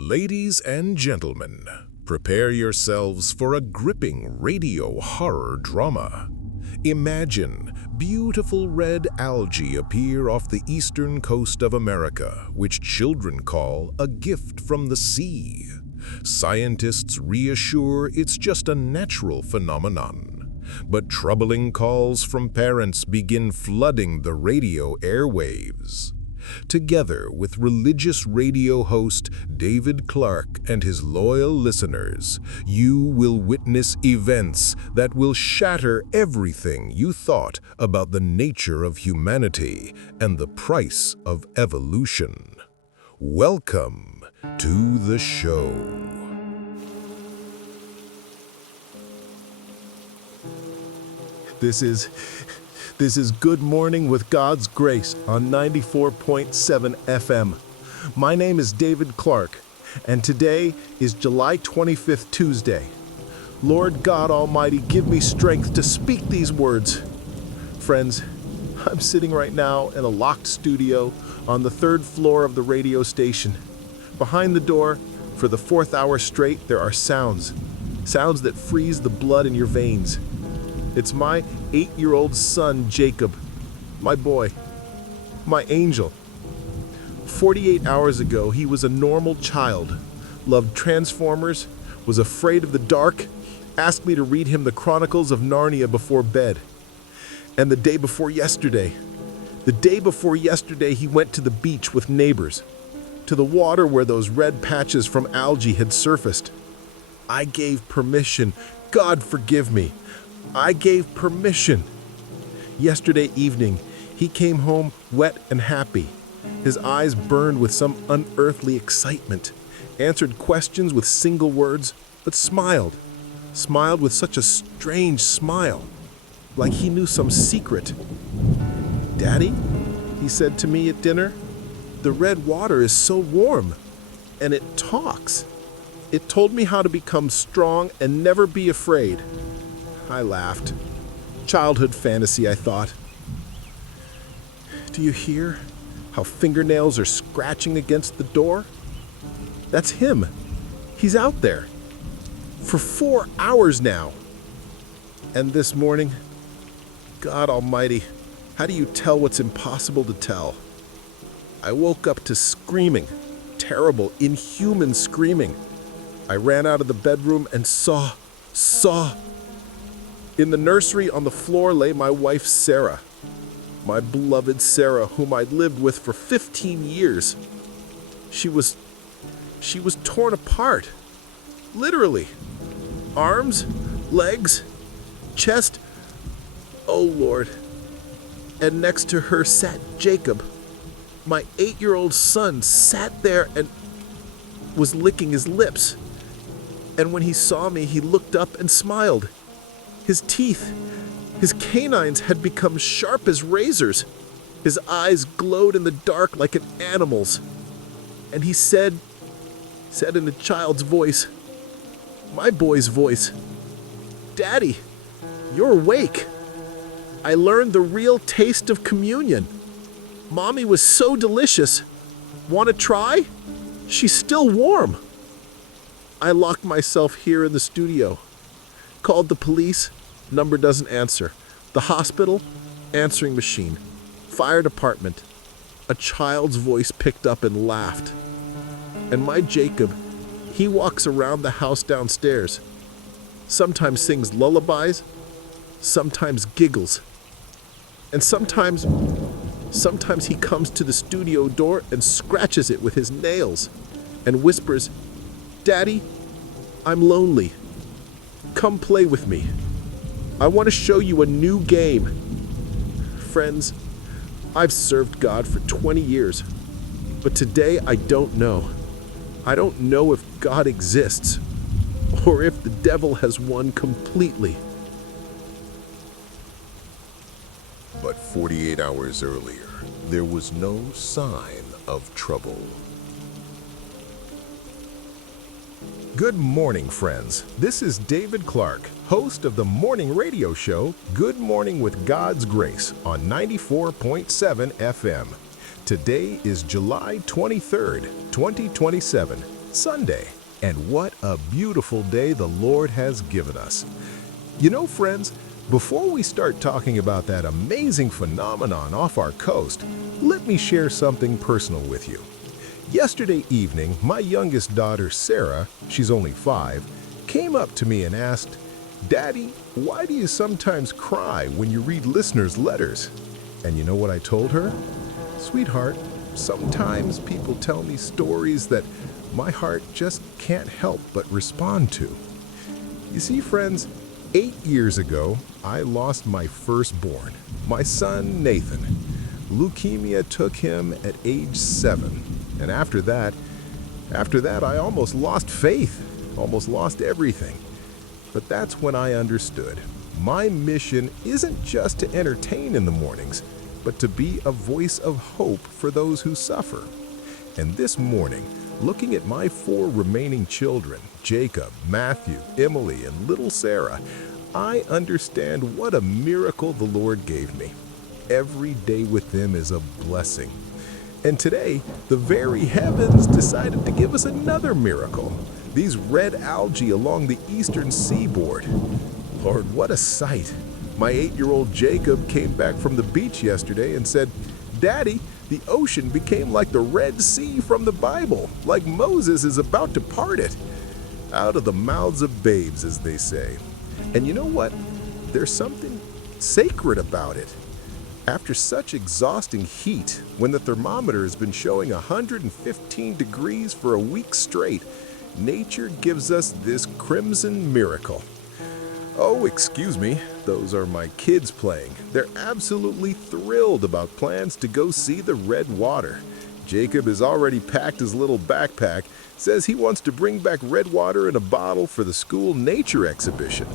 Ladies and gentlemen, prepare yourselves for a gripping radio horror drama. Imagine beautiful red algae appear off the eastern coast of America, which children call a gift from the sea. Scientists reassure it's just a natural phenomenon, but troubling calls from parents begin flooding the radio airwaves. Together with religious radio host David Clark and his loyal listeners, you will witness events that will shatter everything you thought about the nature of humanity and the price of evolution. Welcome to the show. This is Good Morning with God's Grace on 94.7 FM. My name is David Clark, and today is July 25th, Tuesday. Lord God Almighty, give me strength to speak these words. Friends, I'm sitting right now in a locked studio on the third floor of the radio station. Behind the door, for the fourth hour straight, there are sounds that freeze the blood in your veins. It's my 8-year-old son, Jacob, my boy, my angel. 48 hours ago, he was a normal child, loved Transformers, was afraid of the dark, asked me to read him the Chronicles of Narnia before bed. And the day before yesterday, he went to the beach with neighbors, to the water where those red patches from algae had surfaced. I gave permission. God forgive me. I gave permission. Yesterday evening, he came home wet and happy. His eyes burned with some unearthly excitement, answered questions with single words, but smiled with such a strange smile, like he knew some secret. "Daddy," he said to me at dinner, "the red water is so warm, and it talks. It told me how to become strong and never be afraid." I laughed. Childhood fantasy, I thought. Do you hear how fingernails are scratching against the door? That's him. He's out there. For 4 hours now. And this morning, God Almighty, how do you tell what's impossible to tell? I woke up to screaming, terrible, inhuman screaming. I ran out of the bedroom and saw. In the nursery on the floor lay my wife, Sarah. My beloved Sarah, whom I'd lived with for 15 years. She was torn apart. Literally. Arms, legs, chest. Oh, Lord. And next to her sat Jacob. My 8-year-old son sat there and was licking his lips. And when he saw me, he looked up and smiled. His teeth, his canines had become sharp as razors. His eyes glowed in the dark like an animal's. And he said in a child's voice, my boy's voice, "Daddy, you're awake. I learned the real taste of communion. Mommy was so delicious. Want to try? She's still warm." I locked myself here in the studio. Called the police, number doesn't answer. The hospital, answering machine. Fire department. A child's voice picked up and laughed. And my Jacob, he walks around the house downstairs. Sometimes sings lullabies, sometimes giggles. And sometimes he comes to the studio door and scratches it with his nails and whispers, "Daddy, I'm lonely. Come play with me. I want to show you a new game." Friends, I've served God for 20 years, but today I don't know. I don't know if God exists or if the devil has won completely. But 48 hours earlier, there was no sign of trouble. Good morning, friends. This is David Clark, host of the morning radio show, Good Morning with God's Grace on 94.7 FM. Today is July 23rd, 2027, Sunday, and what a beautiful day the Lord has given us. You know, friends, before we start talking about that amazing phenomenon off our coast, let me share something personal with you. Yesterday evening, my youngest daughter, Sarah, she's only 5, came up to me and asked, "Daddy, why do you sometimes cry when you read listeners' letters?" And you know what I told her? "Sweetheart, sometimes people tell me stories that my heart just can't help but respond to." You see, friends, 8 years ago, I lost my firstborn, my son Nathan. Leukemia took him at age 7. And after that, I almost lost faith, almost lost everything. But that's when I understood. My mission isn't just to entertain in the mornings, but to be a voice of hope for those who suffer. And this morning, looking at my 4 remaining children, Jacob, Matthew, Emily, and little Sarah, I understand what a miracle the Lord gave me. Every day with them is a blessing. And today, the very heavens decided to give us another miracle. These red algae along the eastern seaboard. Lord, what a sight. My 8-year-old Jacob came back from the beach yesterday and said, "Daddy, the ocean became like the Red Sea from the Bible, like Moses is about to part it." Out of the mouths of babes, as they say. And you know what? There's something sacred about it. After such exhausting heat, when the thermometer has been showing 115 degrees for a week straight, nature gives us this crimson miracle. Oh, excuse me, those are my kids playing. They're absolutely thrilled about plans to go see the red water. Jacob has already packed his little backpack, says he wants to bring back red water in a bottle for the school nature exhibition.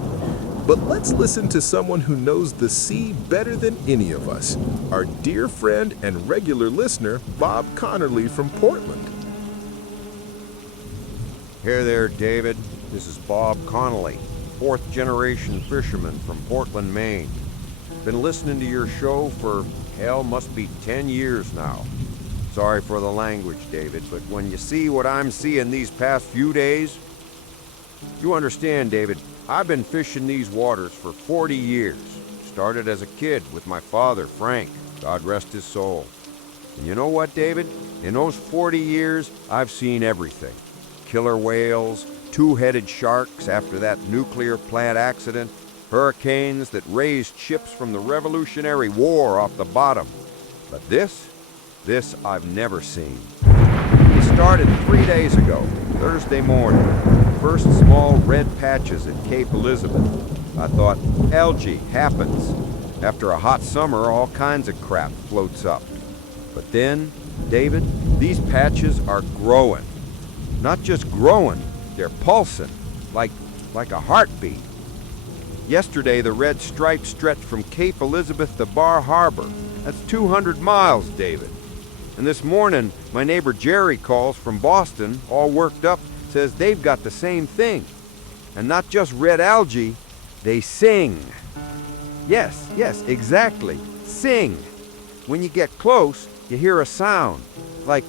But let's listen to someone who knows the sea better than any of us, our dear friend and regular listener, Bob Connerly from Portland. Hey there, David. This is Bob Connolly, 4th generation fisherman from Portland, Maine. Been listening to your show for, must be 10 years now. Sorry for the language, David, but when you see what I'm seeing these past few days, you understand, David, I've been fishing these waters for 40 years. Started as a kid with my father, Frank, God rest his soul. And you know what, David? In those 40 years, I've seen everything. Killer whales, 2-headed sharks after that nuclear plant accident, hurricanes that raised ships from the Revolutionary War off the bottom. But this I've never seen. It started 3 days ago, Thursday morning. First small red patches at Cape Elizabeth. I thought, algae happens. After a hot summer, all kinds of crap floats up. But then, David, these patches are growing. Not just growing, they're pulsing, like a heartbeat. Yesterday, the red stripe stretched from Cape Elizabeth to Bar Harbor. That's 200 miles, David. And this morning, my neighbor Jerry calls from Boston, all worked up, says they've got the same thing. And not just red algae, they sing. Yes, exactly. Sing. When you get close, you hear a sound, like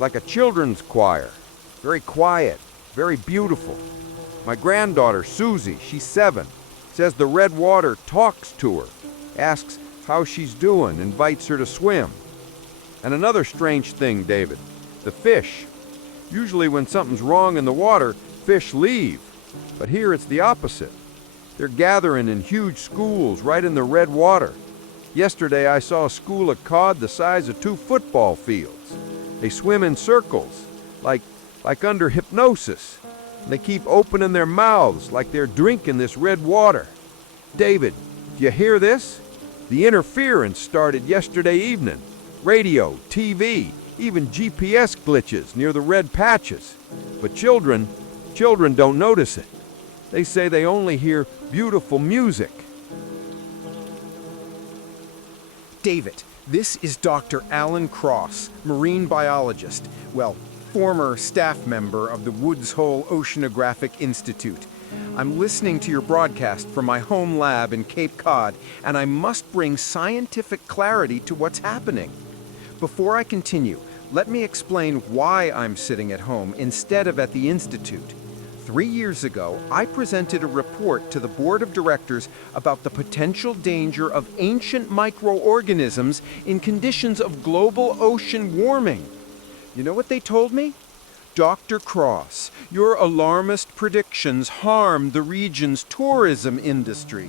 a children's choir. Very quiet, very beautiful. My granddaughter, Susie, she's 7, says the red water talks to her, asks how she's doing, invites her to swim. And another strange thing, David, the fish. Usually when something's wrong in the water, fish leave. But here it's the opposite. They're gathering in huge schools right in the red water. Yesterday I saw a school of cod the size of 2 football fields. They swim in circles, like under hypnosis. And they keep opening their mouths like they're drinking this red water. David, do you hear this? The interference started yesterday evening. Radio, TV, even GPS glitches near the red patches. But children don't notice it. They say they only hear beautiful music. David, this is Dr. Alan Cross, marine biologist, former staff member of the Woods Hole Oceanographic Institute. I'm listening to your broadcast from my home lab in Cape Cod, and I must bring scientific clarity to what's happening. Before I continue, Let me explain why I'm sitting at home instead of at the Institute. 3 years ago, I presented a report to the board of directors about the potential danger of ancient microorganisms in conditions of global ocean warming. You know what they told me? Dr. Cross, your alarmist predictions harm the region's tourism industry.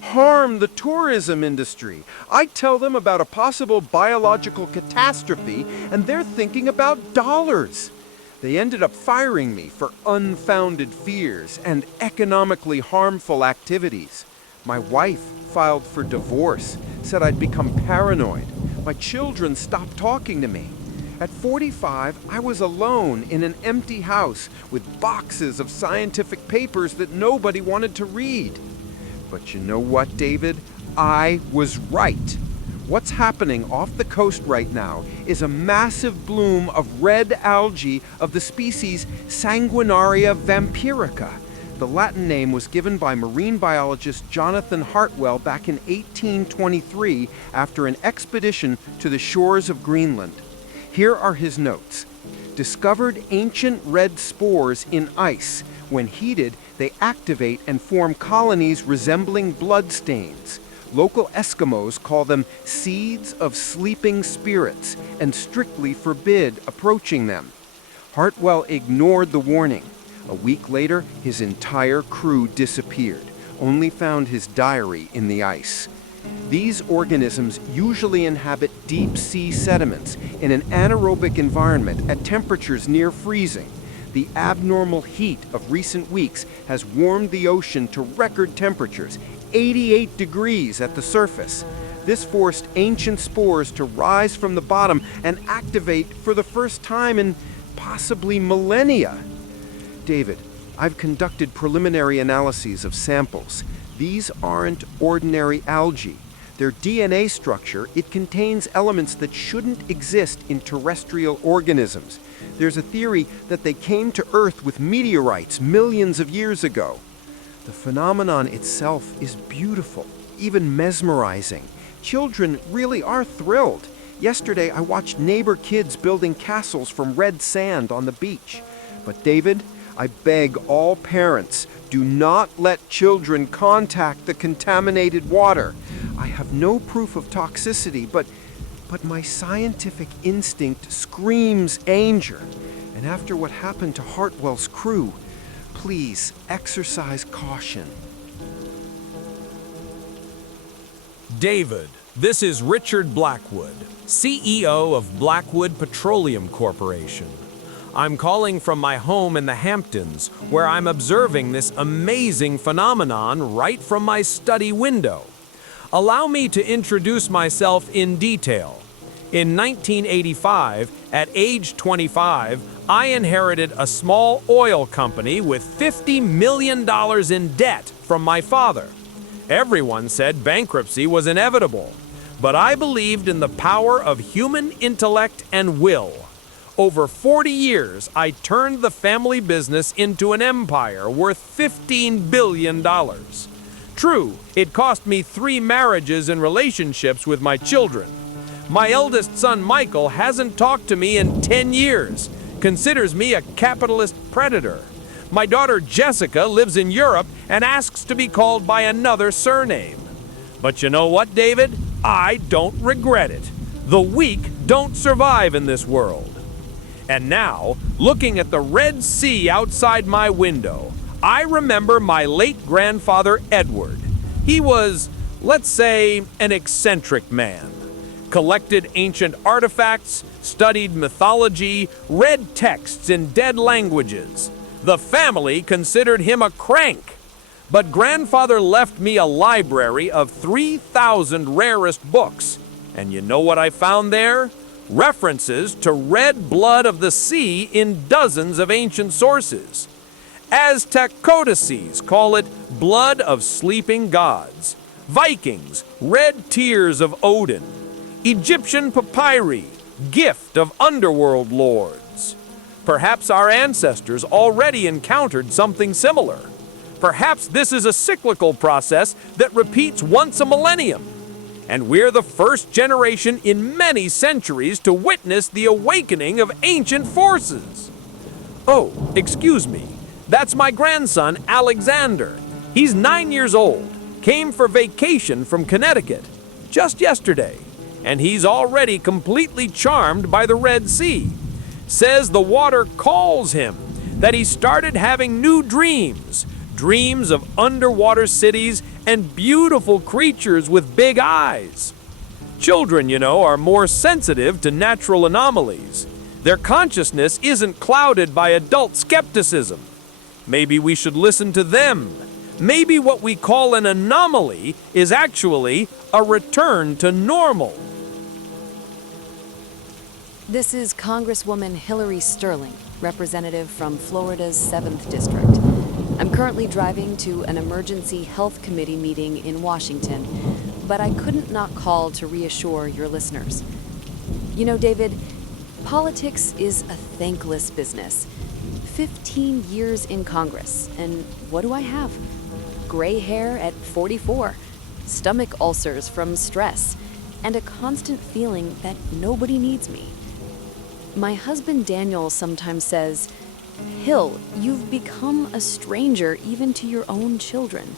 Harm the tourism industry. I tell them about a possible biological catastrophe, and they're thinking about dollars. They ended up firing me for unfounded fears and economically harmful activities. My wife filed for divorce, said I'd become paranoid. My children stopped talking to me. At 45, I was alone in an empty house with boxes of scientific papers that nobody wanted to read. But you know what, David? I was right. What's happening off the coast right now is a massive bloom of red algae of the species Sanguinaria vampirica. The Latin name was given by marine biologist Jonathan Hartwell back in 1823 after an expedition to the shores of Greenland. Here are his notes. Discovered ancient red spores in ice. When heated, they activate and form colonies resembling bloodstains. Local Eskimos call them seeds of sleeping spirits and strictly forbid approaching them. Hartwell ignored the warning. A week later, his entire crew disappeared, only found his diary in the ice. These organisms usually inhabit deep-sea sediments in an anaerobic environment at temperatures near freezing. The abnormal heat of recent weeks has warmed the ocean to record temperatures, 88 degrees at the surface. This forced ancient spores to rise from the bottom and activate for the first time in possibly millennia. David, I've conducted preliminary analyses of samples. These aren't ordinary algae. Their DNA structure, it contains elements that shouldn't exist in terrestrial organisms. There's a theory that they came to Earth with meteorites millions of years ago. The phenomenon itself is beautiful, even mesmerizing. Children really are thrilled. Yesterday, I watched neighbor kids building castles from red sand on the beach. But David, I beg all parents, do not let children contact the contaminated water. I have no proof of toxicity, but my scientific instinct screams danger. And after what happened to Hartwell's crew, please exercise caution. David, this is Richard Blackwood, CEO of Blackwood Petroleum Corporation. I'm calling from my home in the Hamptons, where I'm observing this amazing phenomenon right from my study window. Allow me to introduce myself in detail. In 1985, at age 25, I inherited a small oil company with $50 million in debt from my father. Everyone said bankruptcy was inevitable, but I believed in the power of human intellect and will. Over 40 years, I turned the family business into an empire worth $15 billion. True, it cost me 3 marriages and relationships with my children. My eldest son, Michael, hasn't talked to me in 10 years, considers me a capitalist predator. My daughter, Jessica, lives in Europe and asks to be called by another surname. But you know what, David? I don't regret it. The weak don't survive in this world. And now, looking at the Red Sea outside my window, I remember my late grandfather, Edward. He was, let's say, an eccentric man. Collected ancient artifacts, studied mythology, read texts in dead languages. The family considered him a crank. But grandfather left me a library of 3,000 rarest books. And you know what I found there? References to red blood of the sea in dozens of ancient sources. Aztec codices call it blood of sleeping gods. Vikings, red tears of Odin. Egyptian papyri, gift of underworld lords. Perhaps our ancestors already encountered something similar. Perhaps this is a cyclical process that repeats once a millennium. and we're the first generation in many centuries to witness the awakening of ancient forces. Oh, excuse me. That's my grandson, Alexander. He's 9 years old, came for vacation from Connecticut just yesterday, and he's already completely charmed by the Red Sea. Says the water calls him, that he started having new dreams, dreams of underwater cities and beautiful creatures with big eyes. Children, you know, are more sensitive to natural anomalies. Their consciousness isn't clouded by adult skepticism. Maybe we should listen to them. Maybe what we call an anomaly is actually a return to normal. This is Congresswoman Hillary Sterling, representative from Florida's 7th District. I'm currently driving to an emergency health committee meeting in Washington, but I couldn't not call to reassure your listeners. You know, David, politics is a thankless business. 15 years in Congress, and what do I have? Gray hair at 44, stomach ulcers from stress, and a constant feeling that nobody needs me. My husband Daniel sometimes says, "Hill, you've become a stranger even to your own children."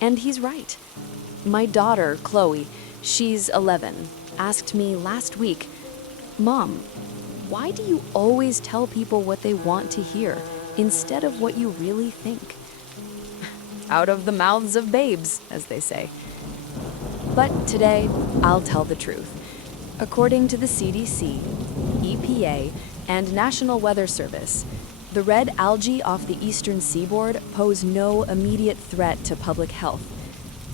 And he's right. My daughter, Chloe, she's 11, asked me last week, "Mom, why do you always tell people what they want to hear instead of what you really think?" Out of the mouths of babes, as they say. But today, I'll tell the truth. According to the CDC, EPA, and National Weather Service, the red algae off the eastern seaboard pose no immediate threat to public health.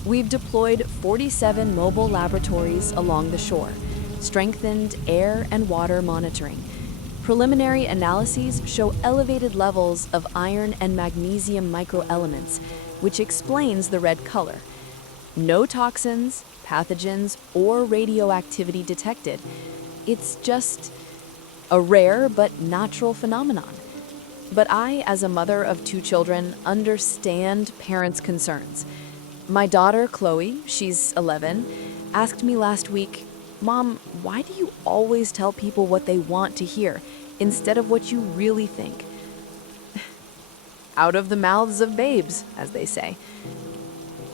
We've deployed 47 mobile laboratories along the shore, strengthened air and water monitoring. Preliminary analyses show elevated levels of iron and magnesium microelements, which explains the red color. No toxins, pathogens, or radioactivity detected. It's just a rare but natural phenomenon. But I, as a mother of 2 children, understand parents' concerns. My daughter, Chloe, she's 11, asked me last week, "Mom, why do you always tell people what they want to hear instead of what you really think?" Out of the mouths of babes, as they say.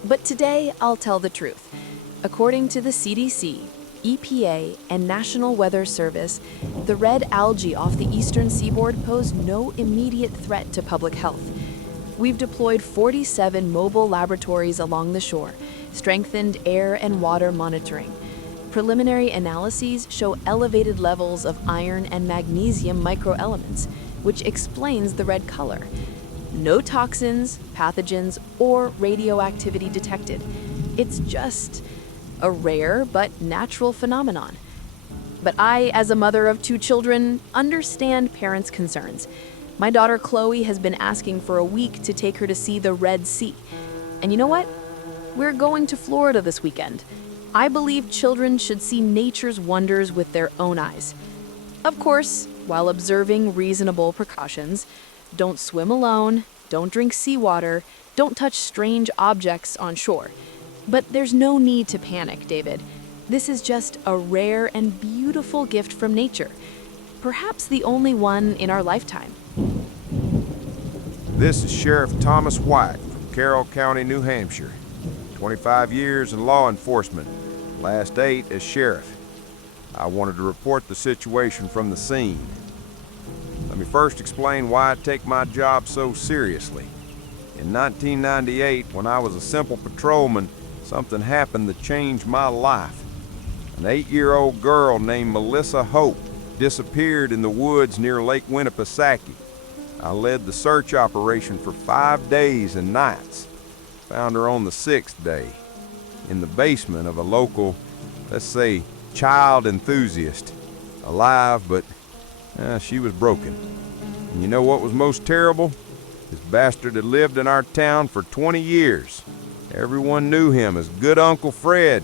But today, I'll tell the truth. According to the CDC, EPA, and National Weather Service, the red algae off the eastern seaboard pose no immediate threat to public health. We've deployed 47 mobile laboratories along the shore, strengthened air and water monitoring. Preliminary analyses show elevated levels of iron and magnesium microelements, which explains the red color. No toxins, pathogens, or radioactivity detected. It's just a rare but natural phenomenon. But I, as a mother of 2 children, understand parents' concerns. My daughter Chloe has been asking for a week to take her to see the Red Sea. And you know what? We're going to Florida this weekend. I believe children should see nature's wonders with their own eyes. Of course, while observing reasonable precautions. Don't swim alone, don't drink seawater, don't touch strange objects on shore. But there's no need to panic, David. This is just a rare and beautiful gift from nature. Perhaps the only one in our lifetime. This is Sheriff Thomas White from Carroll County, New Hampshire. 25 years in law enforcement, last 8 as sheriff. I wanted to report the situation from the scene. Let me first explain why I take my job so seriously. In 1998, when I was a simple patrolman, something happened that changed my life. An 8-year-old girl named Melissa Hope disappeared in the woods near Lake Winnipesaukee. I led the search operation for 5 days and nights. Found her on the 6th day, in the basement of a local, let's say, child enthusiast. Alive, but she was broken. And you know what was most terrible? This bastard had lived in our town for 20 years. Everyone knew him as Good Uncle Fred.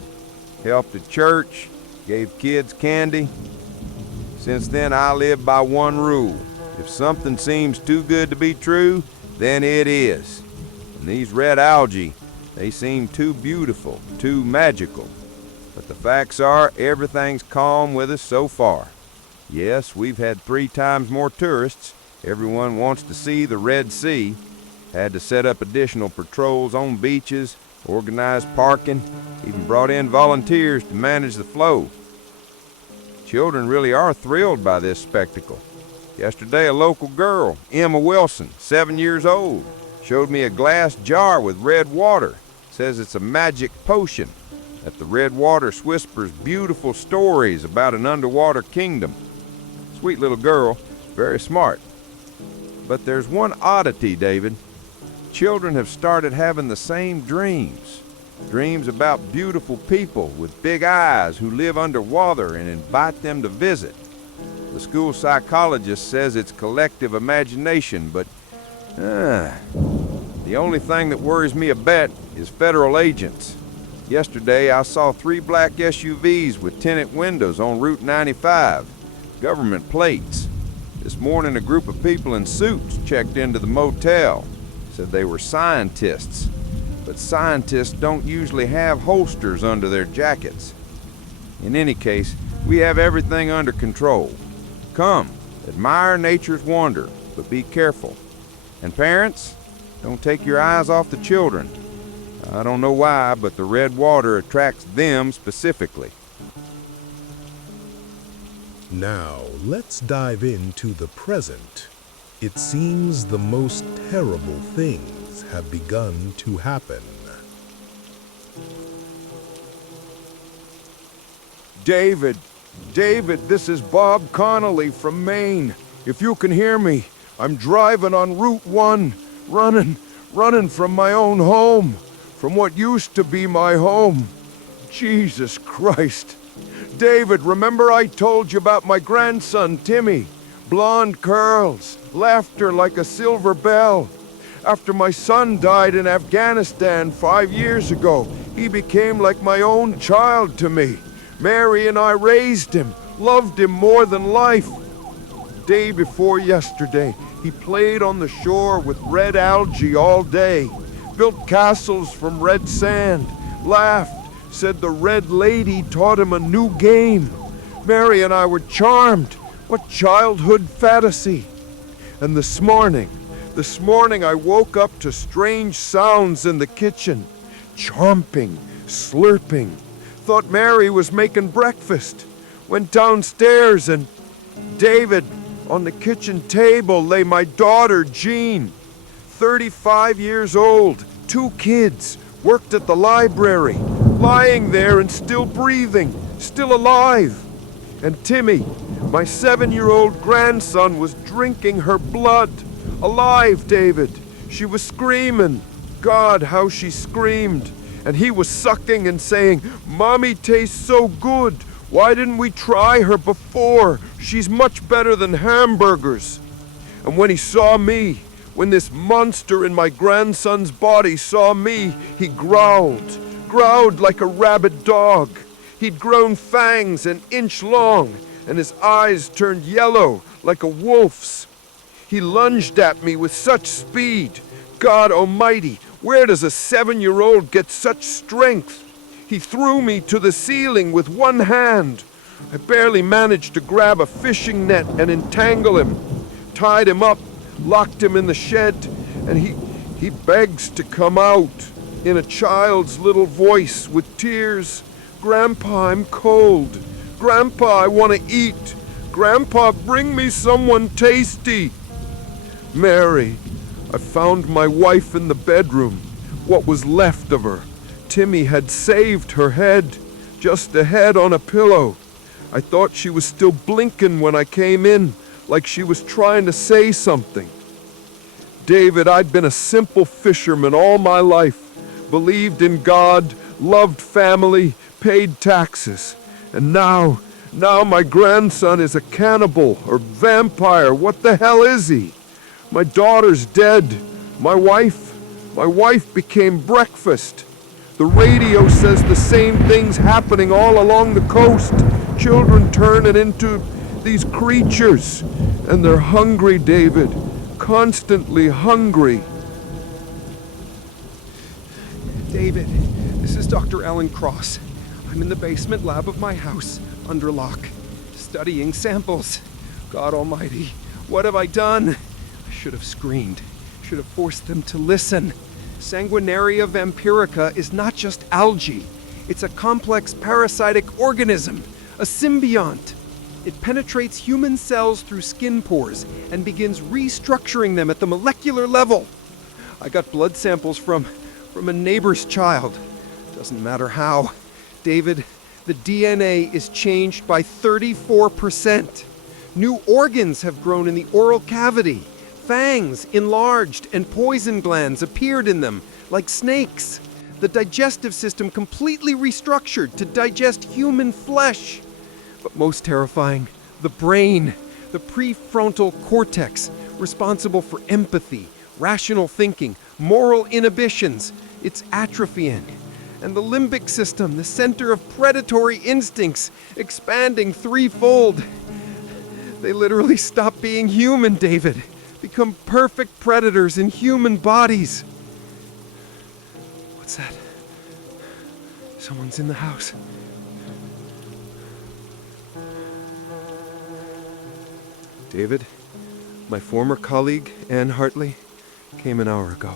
Helped at church, gave kids candy. Since then, I live by one rule. If something seems too good to be true, then it is. And these red algae, they seem too beautiful, too magical. But the facts are, everything's calm with us so far. Yes, we've had 3 times more tourists. Everyone wants to see the Red Sea. Had to set up additional patrols on beaches, organized parking, even brought in volunteers to manage the flow. Children really are thrilled by this spectacle. Yesterday, a local girl, Emma Wilson, 7 years old, showed me a glass jar with red water. Says it's a magic potion, that the red water whispers beautiful stories about an underwater kingdom. Sweet little girl, very smart. But there's one oddity, David. Children have started having the same dreams. Dreams about beautiful people with big eyes who live underwater and invite them to visit. The school psychologist says it's collective imagination, but the only thing that worries me a bit is federal agents. Yesterday I saw 3 black SUVs with tinted windows on Route 95, government plates. This morning a group of people in suits checked into the motel. Said they were scientists, but scientists don't usually have holsters under their jackets. In any case, we have everything under control. Come, admire nature's wonder, but be careful. And parents, don't take your eyes off the children. I don't know why, but the red water attracts them specifically. Now, let's dive into the present. It seems the most terrible things have begun to happen. David, this is Bob Connolly from Maine. If you can hear me, I'm driving on Route 1, running from my own home, from what used to be my home. Jesus Christ. David, remember I told you about my grandson, Timmy? Blonde curls, laughter like a silver bell. After my son died in Afghanistan 5 years ago, he became like my own child to me. Mary and I raised him, loved him more than life. Day before yesterday, he played on the shore with red algae all day, built castles from red sand, laughed, said the Red Lady taught him a new game. Mary and I were charmed. What childhood fantasy! And this morning I woke up to strange sounds in the kitchen. Chomping, slurping. Thought Mary was making breakfast. Went downstairs and, David, on the kitchen table lay my daughter, Jean. 35 years old, 2 kids, worked at the library, lying there and still breathing, still alive. And Timmy, my 7-year-old grandson, was drinking her blood. Alive, David. She was screaming. God, how she screamed. And he was sucking and saying, "Mommy tastes so good. Why didn't we try her before? She's much better than hamburgers." And when he saw me, when this monster in my grandson's body saw me, he growled like a rabid dog. He'd grown fangs an inch long, and his eyes turned yellow like a wolf's. He lunged at me with such speed. God Almighty, where does a 7-year-old get such strength? He threw me to the ceiling with one hand. I barely managed to grab a fishing net and entangle him. Tied him up, locked him in the shed, and he begs to come out in a child's little voice with tears. "Grandpa, I'm cold. Grandpa, I want to eat. Grandpa, bring me someone tasty." Mary, I found my wife in the bedroom, what was left of her. Timmy had saved her head, just a head on a pillow. I thought she was still blinking when I came in, like she was trying to say something. David, I'd been a simple fisherman all my life, believed in God, loved family, paid taxes. And now my grandson is a cannibal or vampire. What the hell is he? My daughter's dead. My wife became breakfast. The radio says the same thing's happening all along the coast. Children turning into these creatures. And they're hungry, David. Constantly hungry. David, this is Dr. Ellen Cross. I'm in the basement lab of my house, under lock, studying samples. God Almighty, what have I done? I should have screamed, should have forced them to listen. Sanguinaria vampirica is not just algae. It's a complex parasitic organism, a symbiont. It penetrates human cells through skin pores and begins restructuring them at the molecular level. I got blood samples from a neighbor's child. Doesn't matter how. David, the DNA is changed by 34%. New organs have grown in the oral cavity. Fangs enlarged and poison glands appeared in them, like snakes. The digestive system completely restructured to digest human flesh. But most terrifying, the brain, the prefrontal cortex, responsible for empathy, rational thinking, moral inhibitions, it's atrophying. And the limbic system, the center of predatory instincts, expanding threefold. They literally stop being human, David. Become perfect predators in human bodies. What's that? Someone's in the house. David, my former colleague, Anne Hartley, came an hour ago.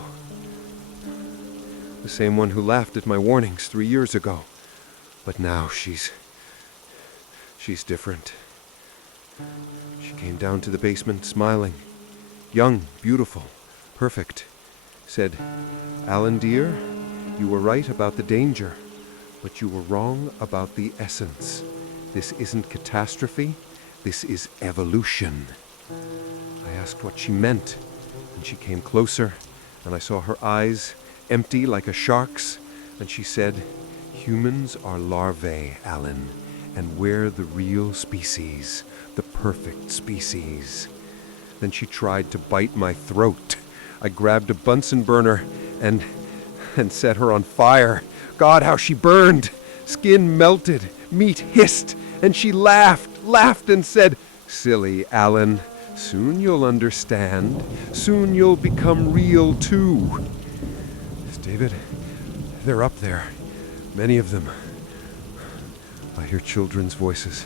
The same one who laughed at my warnings 3 years ago. But now she's different. She came down to the basement smiling. Young, beautiful, perfect. Said, "Alan dear, you were right about the danger, but you were wrong about the essence. This isn't catastrophe, this is evolution." I asked what she meant, and she came closer, and I saw her eyes empty like a shark's, and she said, "Humans are larvae, Alan, and we're the real species, the perfect species." Then she tried to bite my throat. I grabbed a Bunsen burner and set her on fire. God, how she burned! Skin melted, meat hissed, and she laughed and said, "Silly Alan, soon you'll understand. Soon you'll become real too." David, they're up there. Many of them. I hear children's voices.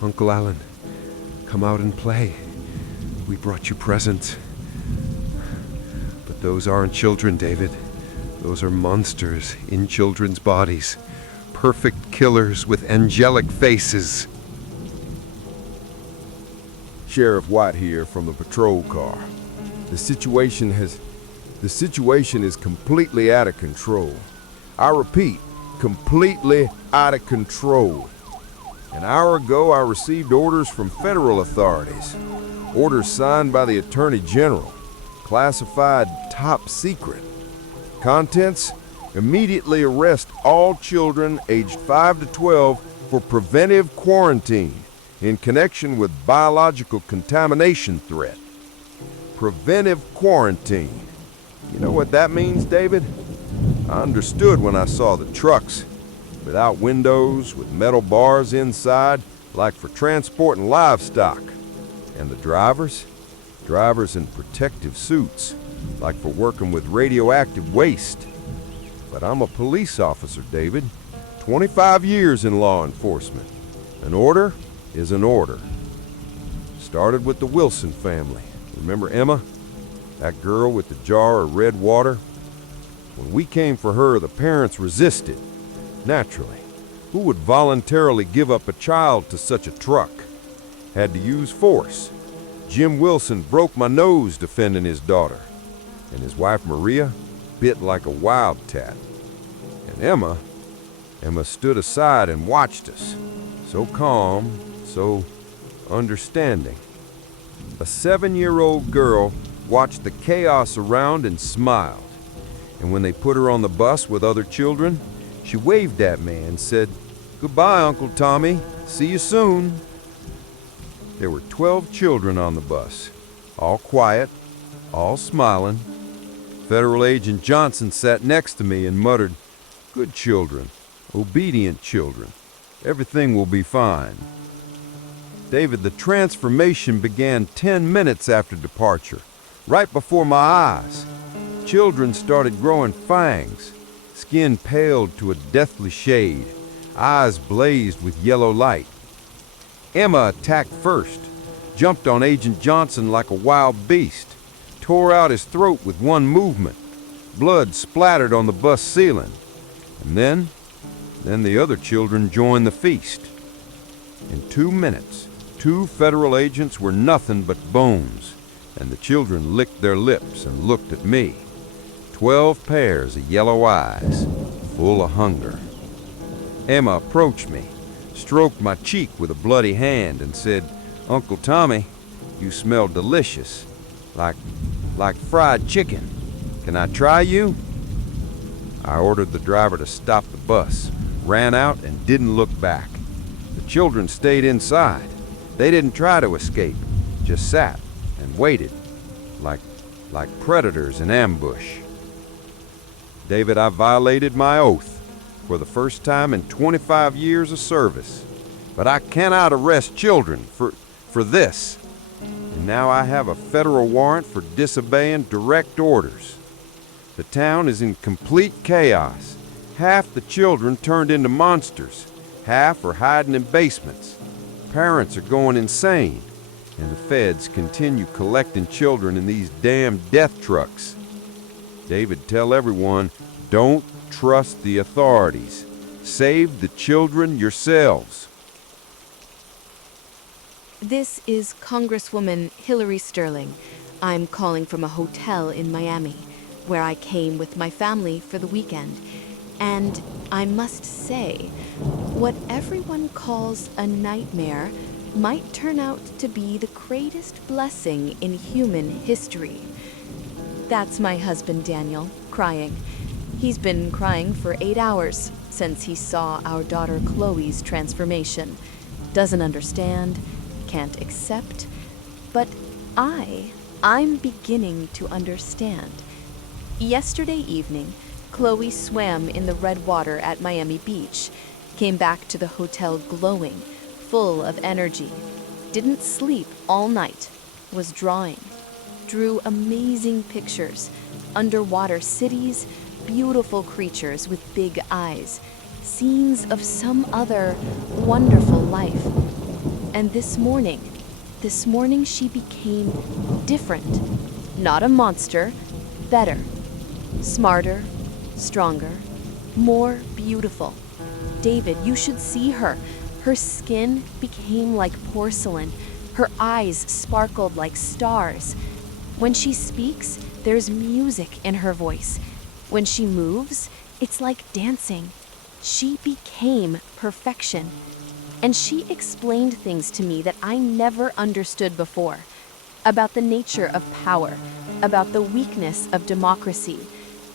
"Uncle Alan, come out and play. We brought you presents." But those aren't children, David. Those are monsters in children's bodies. Perfect killers with angelic faces. Sheriff White here from the patrol car. The situation is completely out of control. I repeat, completely out of control. An hour ago, I received orders from federal authorities. Orders signed by the Attorney General. Classified top secret. Contents: immediately arrest all children aged 5 to 12 for preventive quarantine in connection with biological contamination threat. Preventive quarantine. You know what that means, David? I understood when I saw the trucks, without windows, with metal bars inside, like for transporting livestock. And the drivers in protective suits, like for working with radioactive waste. But I'm a police officer, David. 25 years in law enforcement. An order is an order. Started with the Wilson family. Remember Emma? That girl with the jar of red water? When we came for her, the parents resisted. Naturally. Who would voluntarily give up a child to such a truck? Had to use force. Jim Wilson broke my nose defending his daughter. And his wife Maria bit like a wildcat. And Emma stood aside and watched us. So calm, so understanding. A 7-year-old girl watched the chaos around and smiled. And when they put her on the bus with other children, she waved at me and said, "Goodbye, Uncle Tommy. See you soon." There were 12 children on the bus, all quiet, all smiling. Federal Agent Johnson sat next to me and muttered, "Good children, obedient children. Everything will be fine." David, the transformation began 10 minutes after departure, right before my eyes. Children started growing fangs. Skin paled to a deathly shade. eyes blazed with yellow light. Emma attacked first, jumped on Agent Johnson like a wild beast, tore out his throat with one movement. Blood splattered on the bus ceiling. And then the other children joined the feast. In 2 minutes, 2 federal agents were nothing but bones, and the children licked their lips and looked at me. 12 pairs of yellow eyes, full of hunger. Emma approached me, stroked my cheek with a bloody hand, and said, "Uncle Tommy, you smell delicious, like fried chicken. Can I try you?" I ordered the driver to stop the bus, ran out, and didn't look back. The children stayed inside. They didn't try to escape, just sat and waited, like predators in ambush. David, I violated my oath for the first time in 25 years of service. But I cannot arrest children for this. And now I have a federal warrant for disobeying direct orders. The town is in complete chaos. Half the children turned into monsters. Half are hiding in basements. Parents are going insane. And the feds continue collecting children in these damn death trucks. David, tell everyone, don't trust the authorities. Save the children yourselves. This is Congresswoman Hillary Sterling. I'm calling from a hotel in Miami, where I came with my family for the weekend. And I must say, what everyone calls a nightmare might turn out to be the greatest blessing in human history. That's my husband Daniel, crying. He's been crying for 8 hours since he saw our daughter Chloe's transformation. Doesn't understand, can't accept, but I'm beginning to understand. Yesterday evening, Chloe swam in the red water at Miami Beach, came back to the hotel glowing, full of energy, didn't sleep all night, was drawing, drew amazing pictures, underwater cities, beautiful creatures with big eyes, scenes of some other wonderful life. And this morning she became different. Not a monster, better, smarter, stronger, more beautiful. David, you should see her. Her skin became like porcelain. Her eyes sparkled like stars. When she speaks, there's music in her voice. When she moves, it's like dancing. She became perfection. And she explained things to me that I never understood before. About the nature of power, about the weakness of democracy,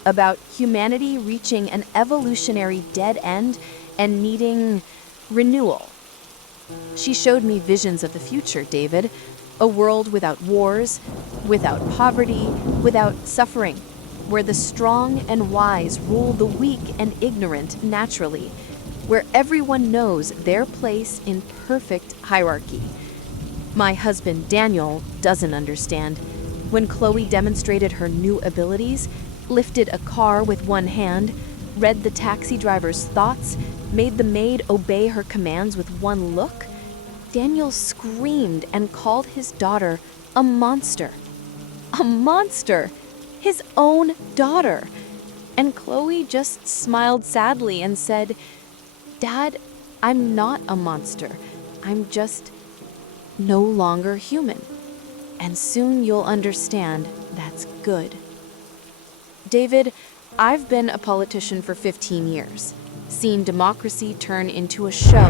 about humanity reaching an evolutionary dead end and needing renewal. She showed me visions of the future, David. A world without wars, without poverty, without suffering, where the strong and wise rule the weak and ignorant naturally, where everyone knows their place in perfect hierarchy. My husband, Daniel, doesn't understand. When Chloe demonstrated her new abilities, lifted a car with one hand, read the taxi driver's thoughts, made the maid obey her commands with one look, Daniel screamed and called his daughter a monster. A monster! His own daughter! And Chloe just smiled sadly and said, "Dad, I'm not a monster. I'm just no longer human. And soon you'll understand that's good." David, I've been a politician for 15 years, seen democracy turn into a show,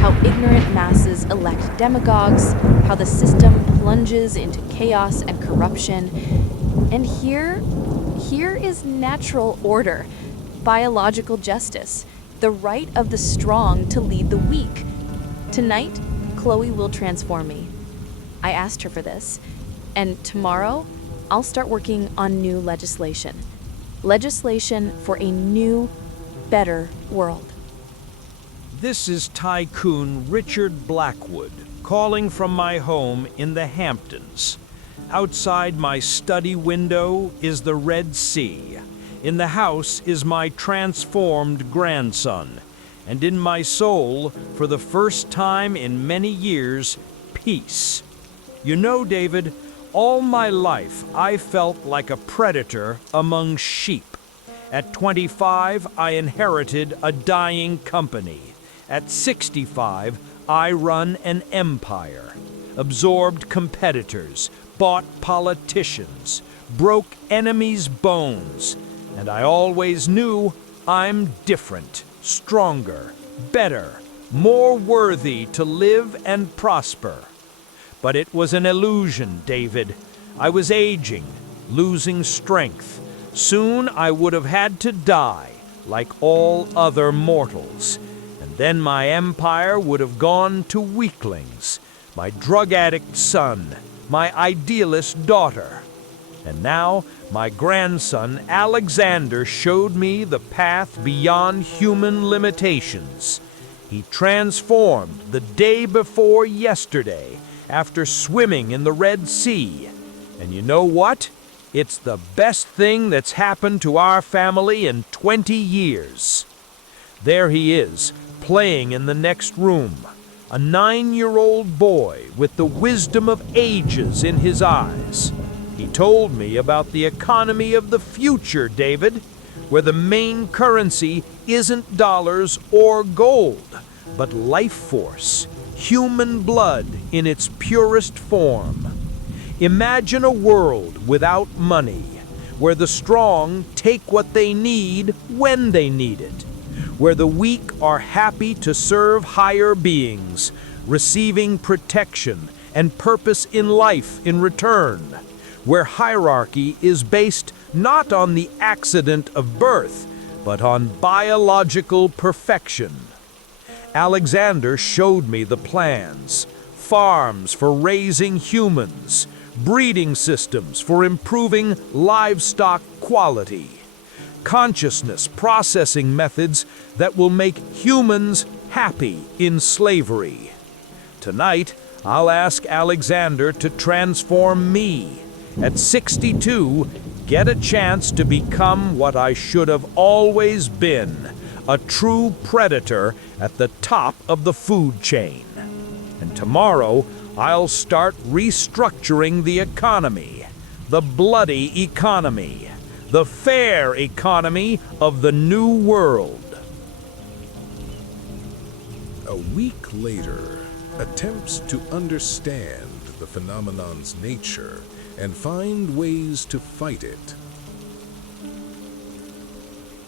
how ignorant masses elect demagogues, how the system plunges into chaos and corruption. And here is natural order, biological justice, the right of the strong to lead the weak. Tonight, Chloe will transform me. I asked her for this, and tomorrow, I'll start working on new legislation. Legislation for a new, better world. This is Tycoon Richard Blackwood, calling from my home in the Hamptons. Outside my study window is the Red Sea. In the house is my transformed grandson. and in my soul, for the first time in many years, peace. You know, David, all my life I felt like a predator among sheep. At 25, I inherited a dying company. At 65, I run an empire, absorbed competitors, bought politicians, broke enemies' bones, and I always knew I'm different, stronger, better, more worthy to live and prosper. But it was an illusion, David. I was aging, losing strength. Soon I would have had to die, like all other mortals. And then my empire would have gone to weaklings, my drug addict son, my idealist daughter. And now my grandson Alexander showed me the path beyond human limitations. He transformed the day before yesterday after swimming in the Red Sea. And you know what? It's the best thing that's happened to our family in 20 years. There he is, playing in the next room, a 9-year-old boy with the wisdom of ages in his eyes. He told me about the economy of the future, David, where the main currency isn't dollars or gold, but life force, human blood in its purest form. Imagine a world without money, where the strong take what they need when they need it, where the weak are happy to serve higher beings, receiving protection and purpose in life in return, where hierarchy is based not on the accident of birth, but on biological perfection. Alexander showed me the plans: farms for raising humans, breeding systems for improving livestock quality, consciousness processing methods that will make humans happy in slavery. Tonight, I'll ask Alexander to transform me. At 62, get a chance to become what I should have always been, a true predator at the top of the food chain. And tomorrow, I'll start restructuring the economy, the bloody economy, the fair economy of the new world. A week later, attempts to understand the phenomenon's nature and find ways to fight it.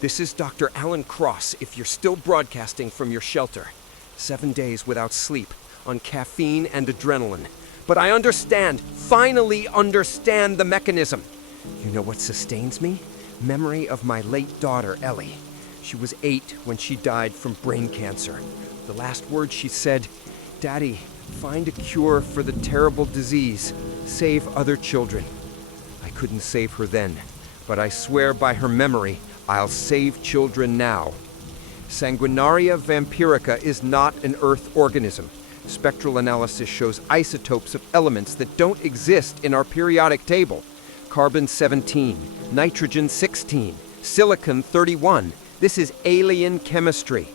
This is Dr. Alan Cross, if you're still broadcasting from your shelter. 7 days without sleep, on caffeine and adrenaline. But I understand, finally understand the mechanism. You know what sustains me? Memory of my late daughter, Ellie. She was 8 when she died from brain cancer. The last words she said, "Daddy, find a cure for the terrible disease. Save other children." I couldn't save her then, but I swear by her memory, I'll save children now. Sanguinaria vampirica is not an Earth organism. Spectral analysis shows isotopes of elements that don't exist in our periodic table. Carbon-17, nitrogen-16, silicon-31. This is alien chemistry.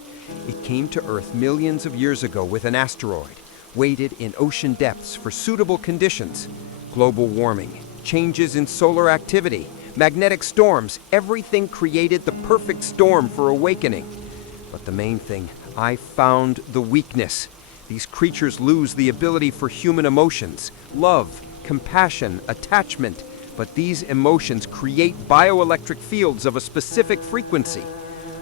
It came to Earth millions of years ago with an asteroid, waited in ocean depths for suitable conditions. Global warming, changes in solar activity, magnetic storms, everything created the perfect storm for awakening. But the main thing, I found the weakness. These creatures lose the ability for human emotions, love, compassion, attachment, but these emotions create bioelectric fields of a specific frequency.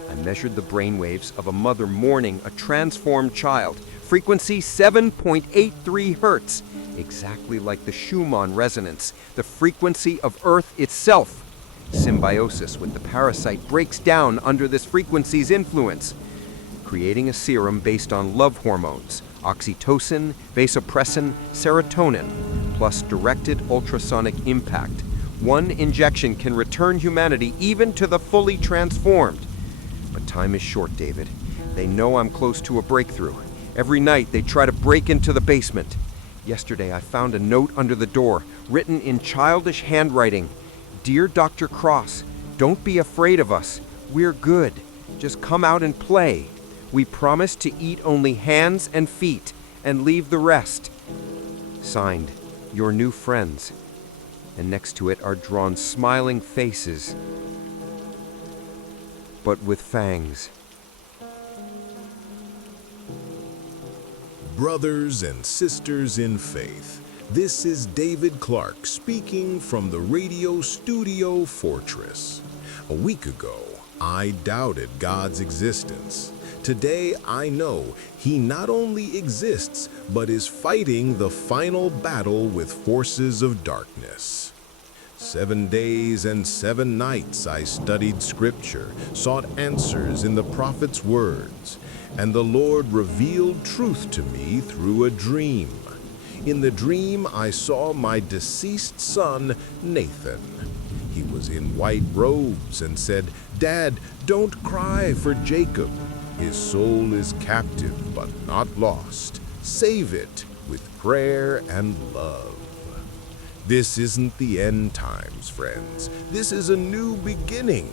I measured the brainwaves of a mother mourning a transformed child, frequency 7.83 hertz, exactly like the Schumann resonance, the frequency of Earth itself. Symbiosis with the parasite breaks down under this frequency's influence, creating a serum based on love hormones, oxytocin, vasopressin, serotonin, plus directed ultrasonic impact. One injection can return humanity even to the fully transformed. But time is short, David. They know I'm close to a breakthrough. Every night they try to break into the basement. Yesterday I found a note under the door, written in childish handwriting. "Dear Dr. Cross, don't be afraid of us. We're good. Just come out and play. We promise to eat only hands and feet and leave the rest. Signed, your new friends. And next to it are drawn smiling faces, but with fangs. Brothers and sisters in faith, this is David Clark speaking from the radio studio Fortress. A week ago, I doubted God's existence. Today, I know He not only exists, but is fighting the final battle with forces of darkness. 7 days and 7 nights I studied Scripture, sought answers in the prophet's words, and the Lord revealed truth to me through a dream. In the dream, I saw my deceased son, Nathan. He was in white robes and said, "Dad, don't cry for Jacob. His soul is captive but not lost. Save it with prayer and love." This isn't the end times, friends. This is a new beginning.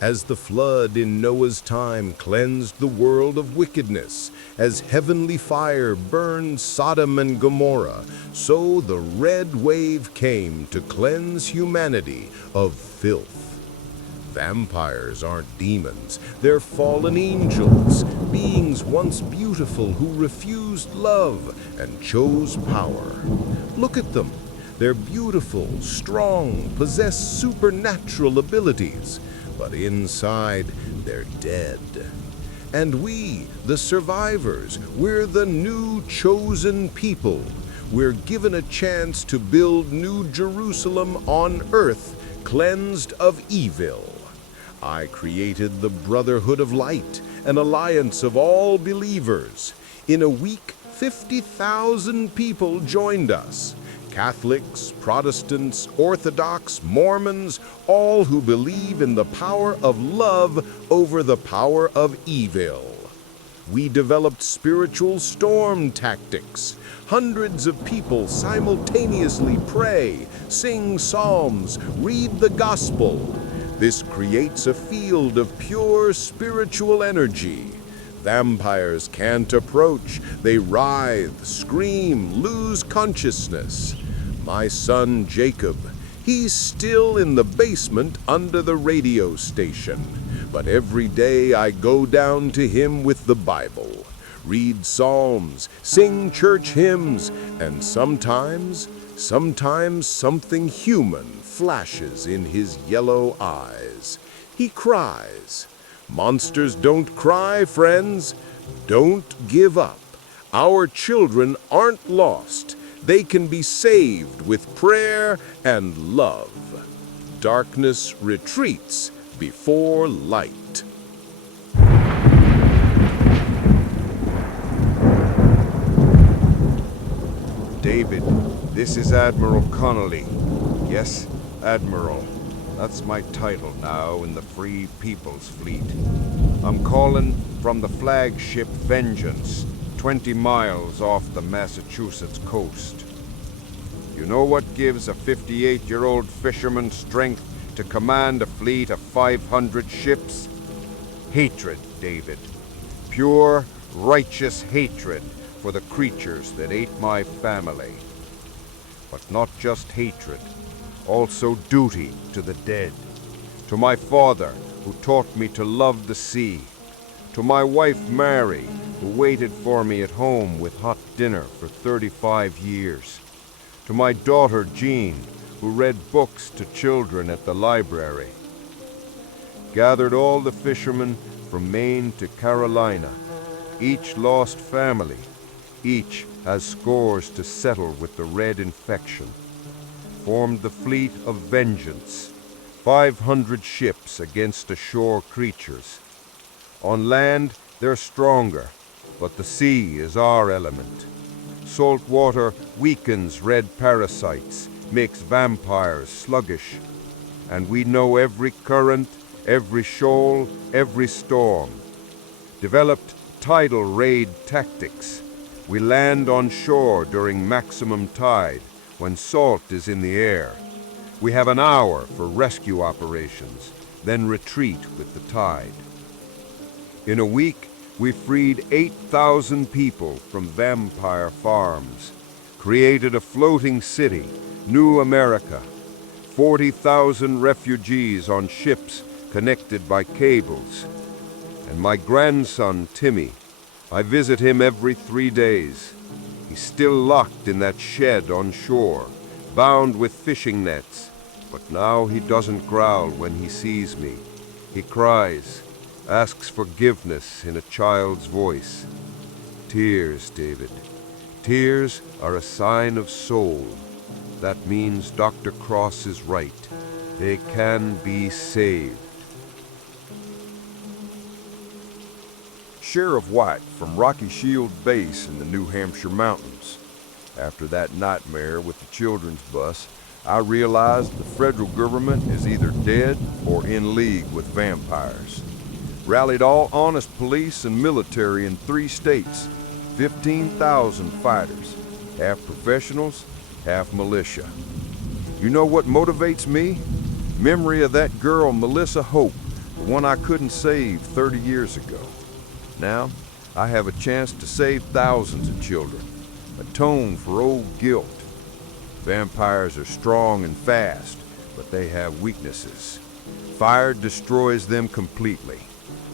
As the flood in Noah's time cleansed the world of wickedness, as heavenly fire burned Sodom and Gomorrah, so the red wave came to cleanse humanity of filth. Vampires aren't demons, they're fallen angels, beings once beautiful who refused love and chose power. Look at them. They're beautiful, strong, possess supernatural abilities, but inside they're dead. And we, the survivors, we're the new chosen people. We're given a chance to build New Jerusalem on earth, cleansed of evil. I created the Brotherhood of Light, an alliance of all believers. In a week, 50,000 people joined us. Catholics, Protestants, Orthodox, Mormons, all who believe in the power of love over the power of evil. We developed spiritual storm tactics. Hundreds of people simultaneously pray, sing psalms, read the gospel. This creates a field of pure spiritual energy. Vampires can't approach. They writhe, scream, lose consciousness. My son Jacob, he's still in the basement under the radio station. But every day I go down to him with the Bible, read psalms, sing church hymns, and sometimes something human flashes in his yellow eyes. He cries. Monsters don't cry, friends. Don't give up. Our children aren't lost. They can be saved with prayer and love. Darkness retreats before light. David, this is Admiral Connolly. Yes, Admiral. That's my title now in the Free People's Fleet. I'm calling from the flagship Vengeance, 20 miles off the Massachusetts coast. You know what gives a 58-year-old fisherman strength to command a fleet of 500 ships? Hatred, David. Pure, righteous hatred for the creatures that ate my family. But not just hatred, also duty to the dead. To my father, who taught me to love the sea. To my wife, Mary, who waited for me at home with hot dinner for 35 years. To my daughter, Jean, who read books to children at the library. Gathered all the fishermen from Maine to Carolina. Each lost family. Each has scores to settle with the red infection. Formed the fleet of Vengeance. 500 ships against ashore creatures. On land, they're stronger, but the sea is our element. Salt water weakens red parasites, makes vampires sluggish. And we know every current, every shoal, every storm. Developed tidal raid tactics. We land on shore during maximum tide, when salt is in the air. We have an hour for rescue operations, then retreat with the tide. In a week, We freed 8,000 people from vampire farms, created a floating city, New America, 40,000 refugees on ships connected by cables. And my grandson, Timmy, I visit him every 3 days. He's still locked in that shed on shore, bound with fishing nets. But now he doesn't growl when he sees me. He cries, asks forgiveness in a child's voice. Tears, David. Tears are a sign of soul. That means Dr. Cross is right. They can be saved. Sheriff White from Rocky Shield Base in the New Hampshire mountains. After that nightmare with the children's bus, I realized the federal government is either dead or in league with vampires. Rallied all honest police and military in 3 states, 15,000 fighters, half professionals, half militia. You know what motivates me? Memory of that girl, Melissa Hope, the one I couldn't save 30 years ago. Now, I have a chance to save thousands of children, atone for old guilt. Vampires are strong and fast, but they have weaknesses. Fire destroys them completely.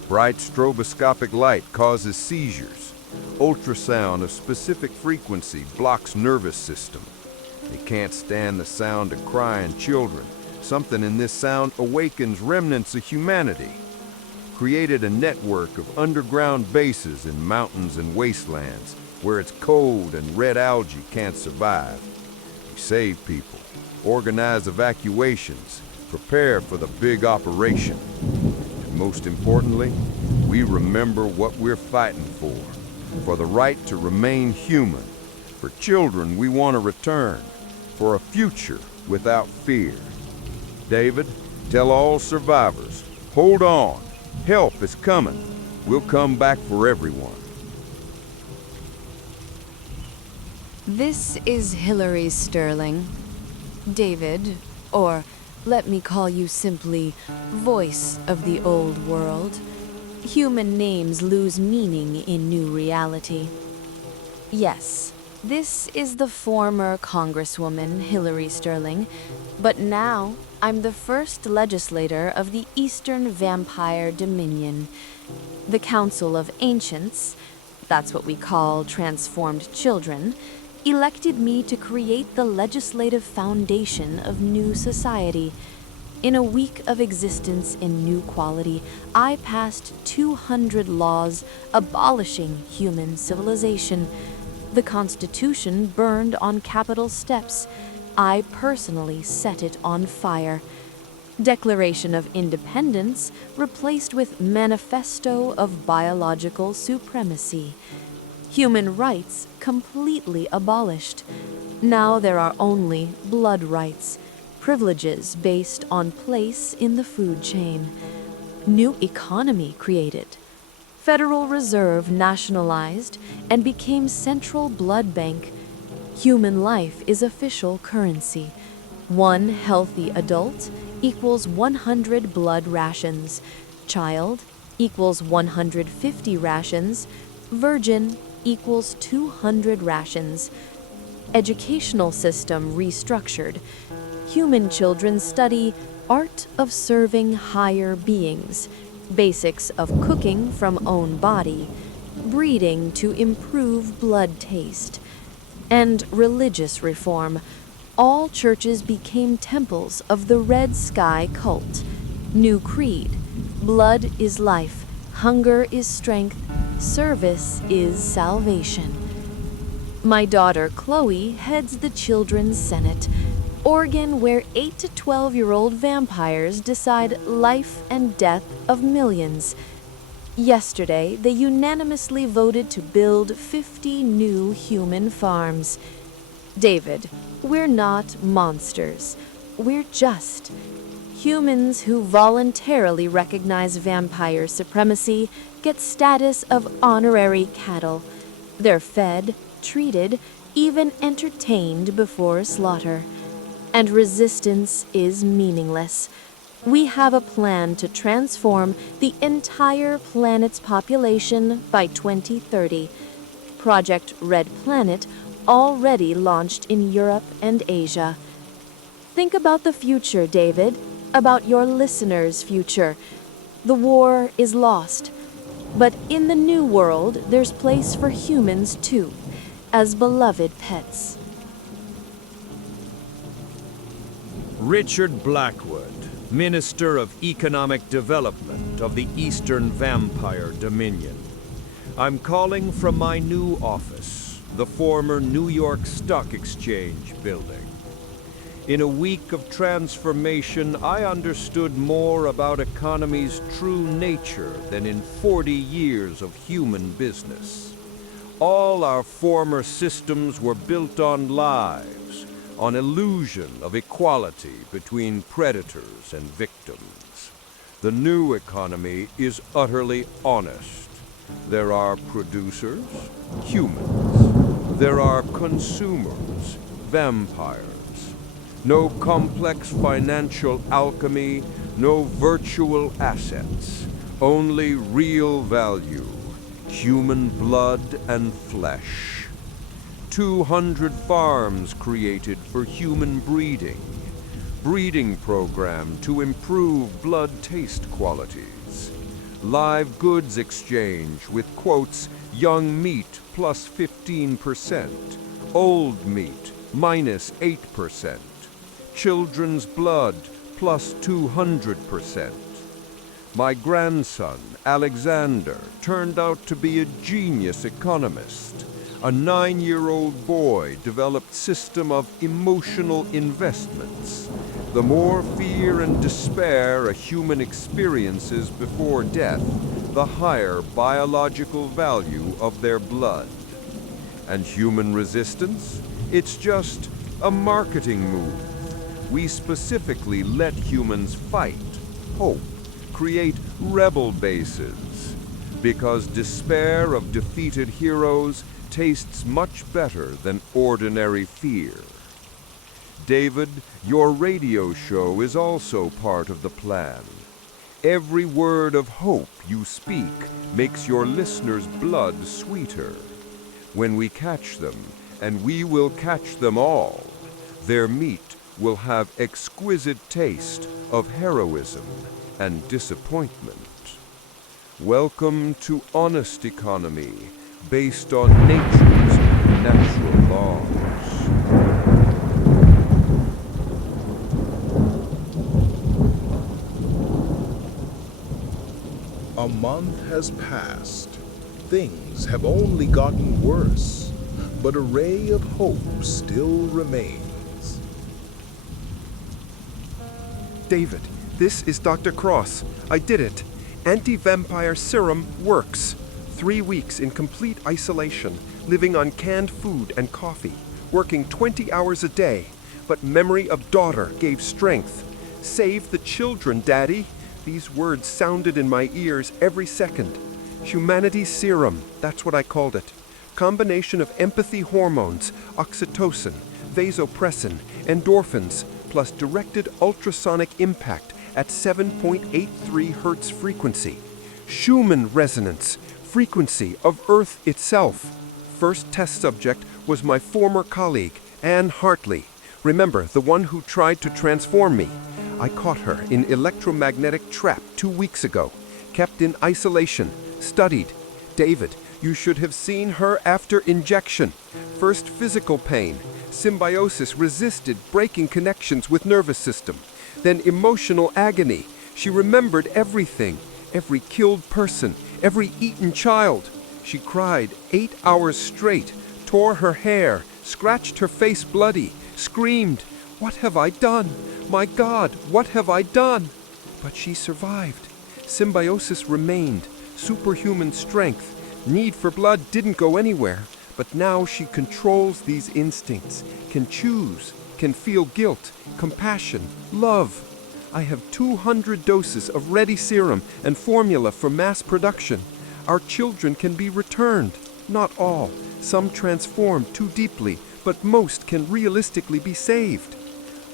Bright stroboscopic light causes seizures. Ultrasound of specific frequency blocks nervous system. They can't stand the sound of crying children. Something in this sound awakens remnants of humanity. Created a network of underground bases in mountains and wastelands where it's cold and red algae can't survive. We save people, organize evacuations, prepare for the big operation. And most importantly, we remember what we're fighting for the right to remain human, for children we want to return, for a future without fear. David, tell all survivors, hold on, help is coming. We'll come back for everyone. This is Hillary Sterling. David, or let me call you simply Voice of the Old World. Human names lose meaning in new reality. Yes, this is the former Congresswoman Hillary Sterling, but now I'm the first legislator of the Eastern Vampire Dominion. The Council of Ancients, that's what we call transformed children, elected me to create the legislative foundation of new society. In a week of existence in New Quality, I passed 200 laws abolishing human civilization. The Constitution burned on Capitol steps. I personally set it on fire. Declaration of Independence replaced with Manifesto of Biological Supremacy. Human rights completely abolished. Now there are only blood rights, privileges based on place in the food chain. New economy created. Federal Reserve nationalized and became central blood bank. Human life is official currency. One healthy adult equals 100 blood rations. Child equals 150 rations. Virgin equals 200 rations. Educational system restructured. Human children study art of serving higher beings, basics of cooking from own body, breeding to improve blood taste, and religious reform. All churches became temples of the Red Sky cult. New creed: blood is life, hunger is strength, service is salvation. My daughter Chloe heads the Children's Senate, organ where 8 to 12-year-old vampires decide life and death of millions. Yesterday, they unanimously voted to build 50 new human farms. David, we're not monsters. We're just humans who voluntarily recognize vampire supremacy get status of honorary cattle. They're fed, treated, even entertained before slaughter. And resistance is meaningless. We have a plan to transform the entire planet's population by 2030. Project Red Planet already launched in Europe and Asia. Think about the future, David, about your listeners' future. The war is lost, but in the new world, there's place for humans too, as beloved pets. Richard Blackwood, Minister of Economic Development of the Eastern Vampire Dominion. I'm calling from my new office, the former New York Stock Exchange building. In a week of transformation, I understood more about economy's true nature than in 40 years of human business. All our former systems were built on lies, on illusion of equality between predators and victims. The new economy is utterly honest. There are producers, humans. There are consumers, vampires. No complex financial alchemy, no virtual assets, only real value, human blood and flesh. 200 farms created for human breeding program to improve blood taste qualities, live goods exchange with quotes, young meat plus 15%, old meat minus 8%. Children's blood plus 200%. My grandson, Alexander, turned out to be a genius economist. A 9-year-old boy developed system of emotional investments. The more fear and despair a human experiences before death, the higher biological value of their blood. And human resistance? It's just a marketing move. We specifically let humans fight, hope, create rebel bases, because despair of defeated heroes tastes much better than ordinary fear. David, your radio show is also part of the plan. Every word of hope you speak makes your listeners' blood sweeter. When we catch them, and we will catch them all, their meat will have exquisite taste of heroism and disappointment. Welcome to honest economy based on nature's natural laws. A month has passed. Things have only gotten worse, but a ray of hope still remains. David, this is Dr. Cross. I did it. Anti-vampire serum works. 3 weeks in complete isolation, living on canned food and coffee, working 20 hours a day. But memory of daughter gave strength. Save the children, Daddy. These words sounded in my ears every second. Humanity serum, that's what I called it. Combination of empathy hormones, oxytocin, vasopressin, endorphins, plus directed ultrasonic impact at 7.83 Hertz frequency. Schumann resonance, frequency of Earth itself. First test subject was my former colleague, Anne Hartley. Remember, the one who tried to transform me. I caught her in electromagnetic trap 2 weeks ago. Kept in isolation, studied. David, you should have seen her after injection. First physical pain. Symbiosis resisted breaking connections with nervous system. Then emotional agony. She remembered everything. Every killed person. Every eaten child. She cried 8 hours straight. Tore her hair. Scratched her face bloody. Screamed, "What have I done? My God, what have I done?" But she survived. Symbiosis remained. Superhuman strength. Need for blood didn't go anywhere. But now she controls these instincts, can choose, can feel guilt, compassion, love. I have 200 doses of ready serum and formula for mass production. Our children can be returned. Not all. Some transform too deeply, but most can realistically be saved.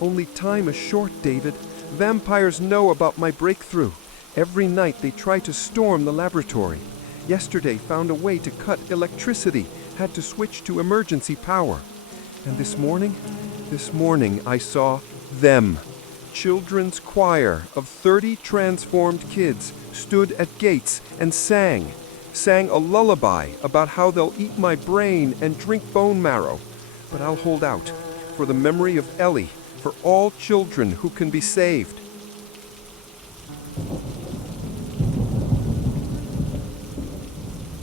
Only time is short, David. Vampires know about my breakthrough. Every night they try to storm the laboratory. Yesterday found a way to cut electricity, had to switch to emergency power. And this morning I saw them. Children's choir of 30 transformed kids stood at gates and sang a lullaby about how they'll eat my brain and drink bone marrow. But I'll hold out for the memory of Ellie, for all children who can be saved.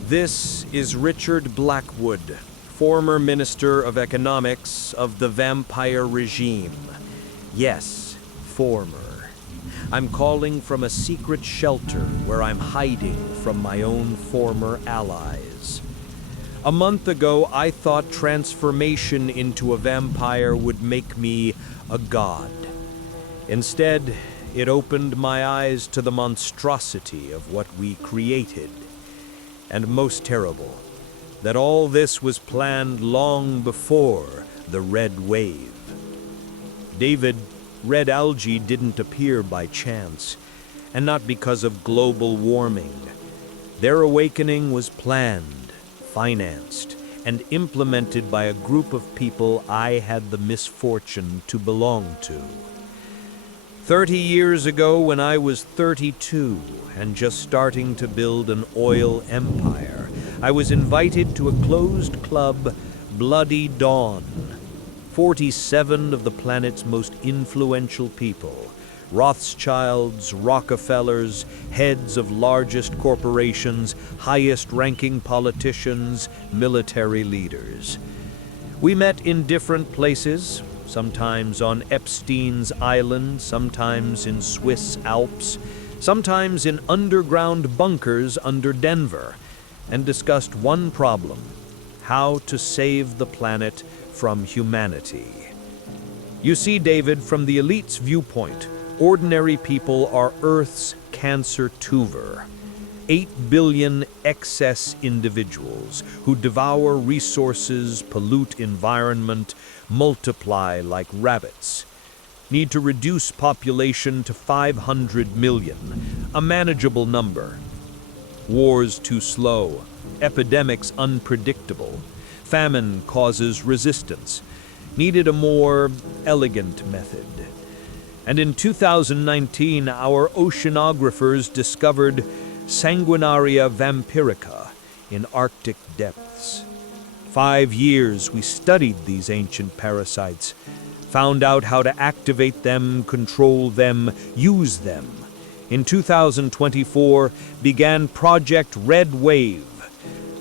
This is Richard Blackwood, former Minister of Economics of the vampire regime. Yes, former. I'm calling from a secret shelter where I'm hiding from my own former allies. A month ago, I thought transformation into a vampire would make me a god. Instead, it opened my eyes to the monstrosity of what we created. And most terrible, that all this was planned long before the red wave. David, red algae didn't appear by chance, and not because of global warming. Their awakening was planned, financed, and implemented by a group of people I had the misfortune to belong to. 30 years ago, when I was 32 and just starting to build an oil empire, I was invited to a closed club, Bloody Dawn. 47 of the planet's most influential people, Rothschilds, Rockefellers, heads of largest corporations, highest-ranking politicians, military leaders. We met in different places, sometimes on Epstein's Island, sometimes in Swiss Alps, sometimes in underground bunkers under Denver, and discussed one problem: how to save the planet from humanity. You see, David, from the elite's viewpoint, ordinary people are Earth's cancer tuber. 8 billion excess individuals who devour resources, pollute environment, multiply like rabbits. Need to reduce population to 500 million, a manageable number. Wars too slow, epidemics unpredictable, famine causes resistance. Needed a more elegant method. And in 2019, our oceanographers discovered Sanguinaria vampirica in Arctic depths. 5 years we studied these ancient parasites, found out how to activate them, control them, use them. In 2024, began Project Red Wave,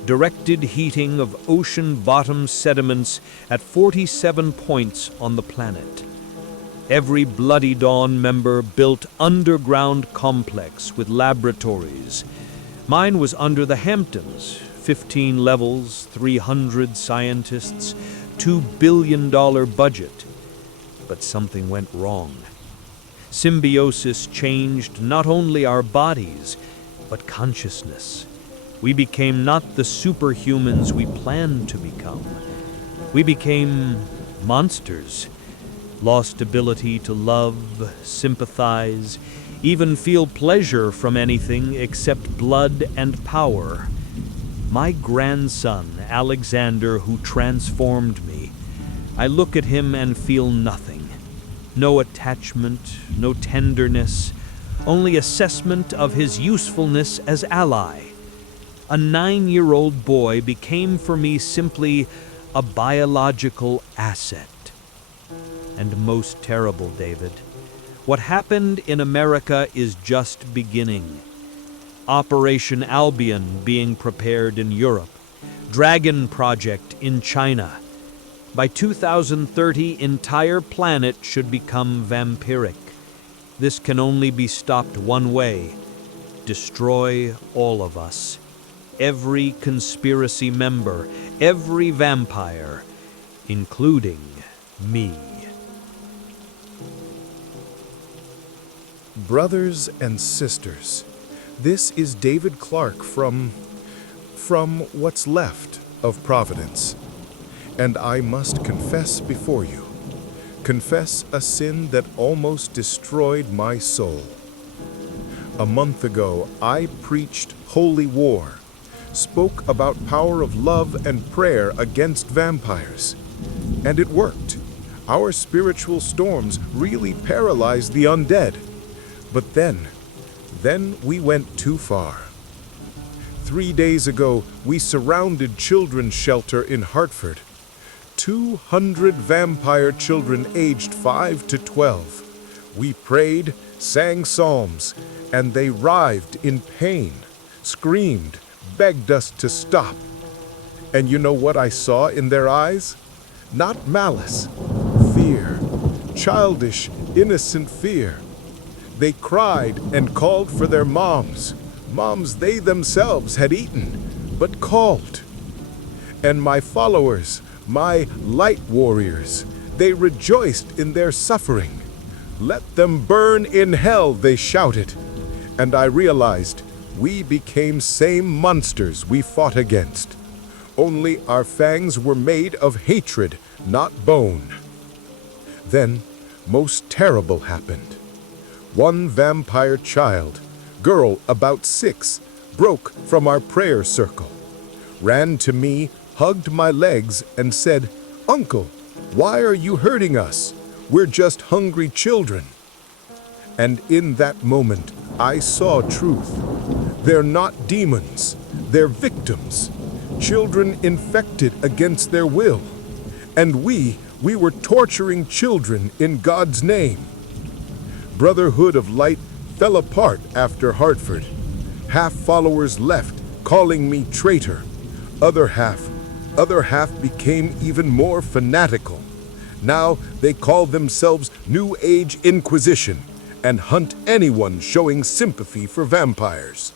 directed heating of ocean bottom sediments at 47 points on the planet. Every Bloody Dawn member built underground complex with laboratories. Mine was under the Hamptons, 15 levels, 300 scientists, $2 billion budget. But something went wrong. Symbiosis changed not only our bodies, but consciousness. We became not the superhumans we planned to become. We became monsters. Lost ability to love, sympathize, even feel pleasure from anything except blood and power. My grandson, Alexander, who transformed me, I look at him and feel nothing. No attachment, no tenderness, only assessment of his usefulness as ally. A 9-year-old boy became for me simply a biological asset. And most terrible, David, what happened in America is just beginning. Operation Albion being prepared in Europe, Dragon Project in China. By 2030, entire planet should become vampiric. This can only be stopped one way: destroy all of us. Every conspiracy member, every vampire, including me. Brothers and sisters, this is David Clark from what's left of Providence. And I must confess before you, confess a sin that almost destroyed my soul. A month ago, I preached holy war, spoke about power of love and prayer against vampires. And it worked. Our spiritual storms really paralyzed the undead. But then we went too far. 3 days ago, we surrounded children's shelter in Hartford. 200 vampire children aged 5 to 12. We prayed, sang psalms, and they writhed in pain, screamed, begged us to stop. And you know what I saw in their eyes? Not malice, fear, childish, innocent fear. They cried and called for their moms they themselves had eaten, but called. And my followers, my light warriors, they rejoiced in their suffering. Let them burn in hell, they shouted. And I realized we became same monsters we fought against. Only our fangs were made of hatred, not bone. Then, most terrible happened. One vampire child, girl about 6, broke from our prayer circle, ran to me, hugged my legs, and said, "Uncle, why are you hurting us? We're just hungry children." And in that moment, I saw truth. They're not demons, they're victims, children infected against their will. And we were torturing children in God's name. Brotherhood of Light fell apart after Hartford. Half followers left, calling me traitor. Other half became even more fanatical. Now they call themselves New Age Inquisition and hunt anyone showing sympathy for vampires.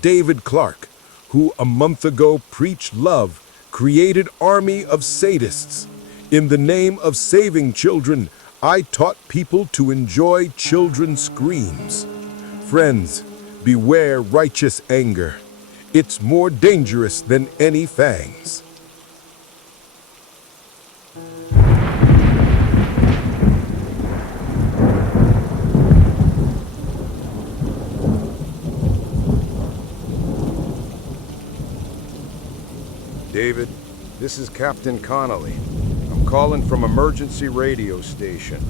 David Clark, who a month ago preached love, created army of sadists. In the name of saving children, I taught people to enjoy children's screams. Friends, beware righteous anger. It's more dangerous than any fangs. David, this is Captain Connolly. I'm calling from emergency radio station.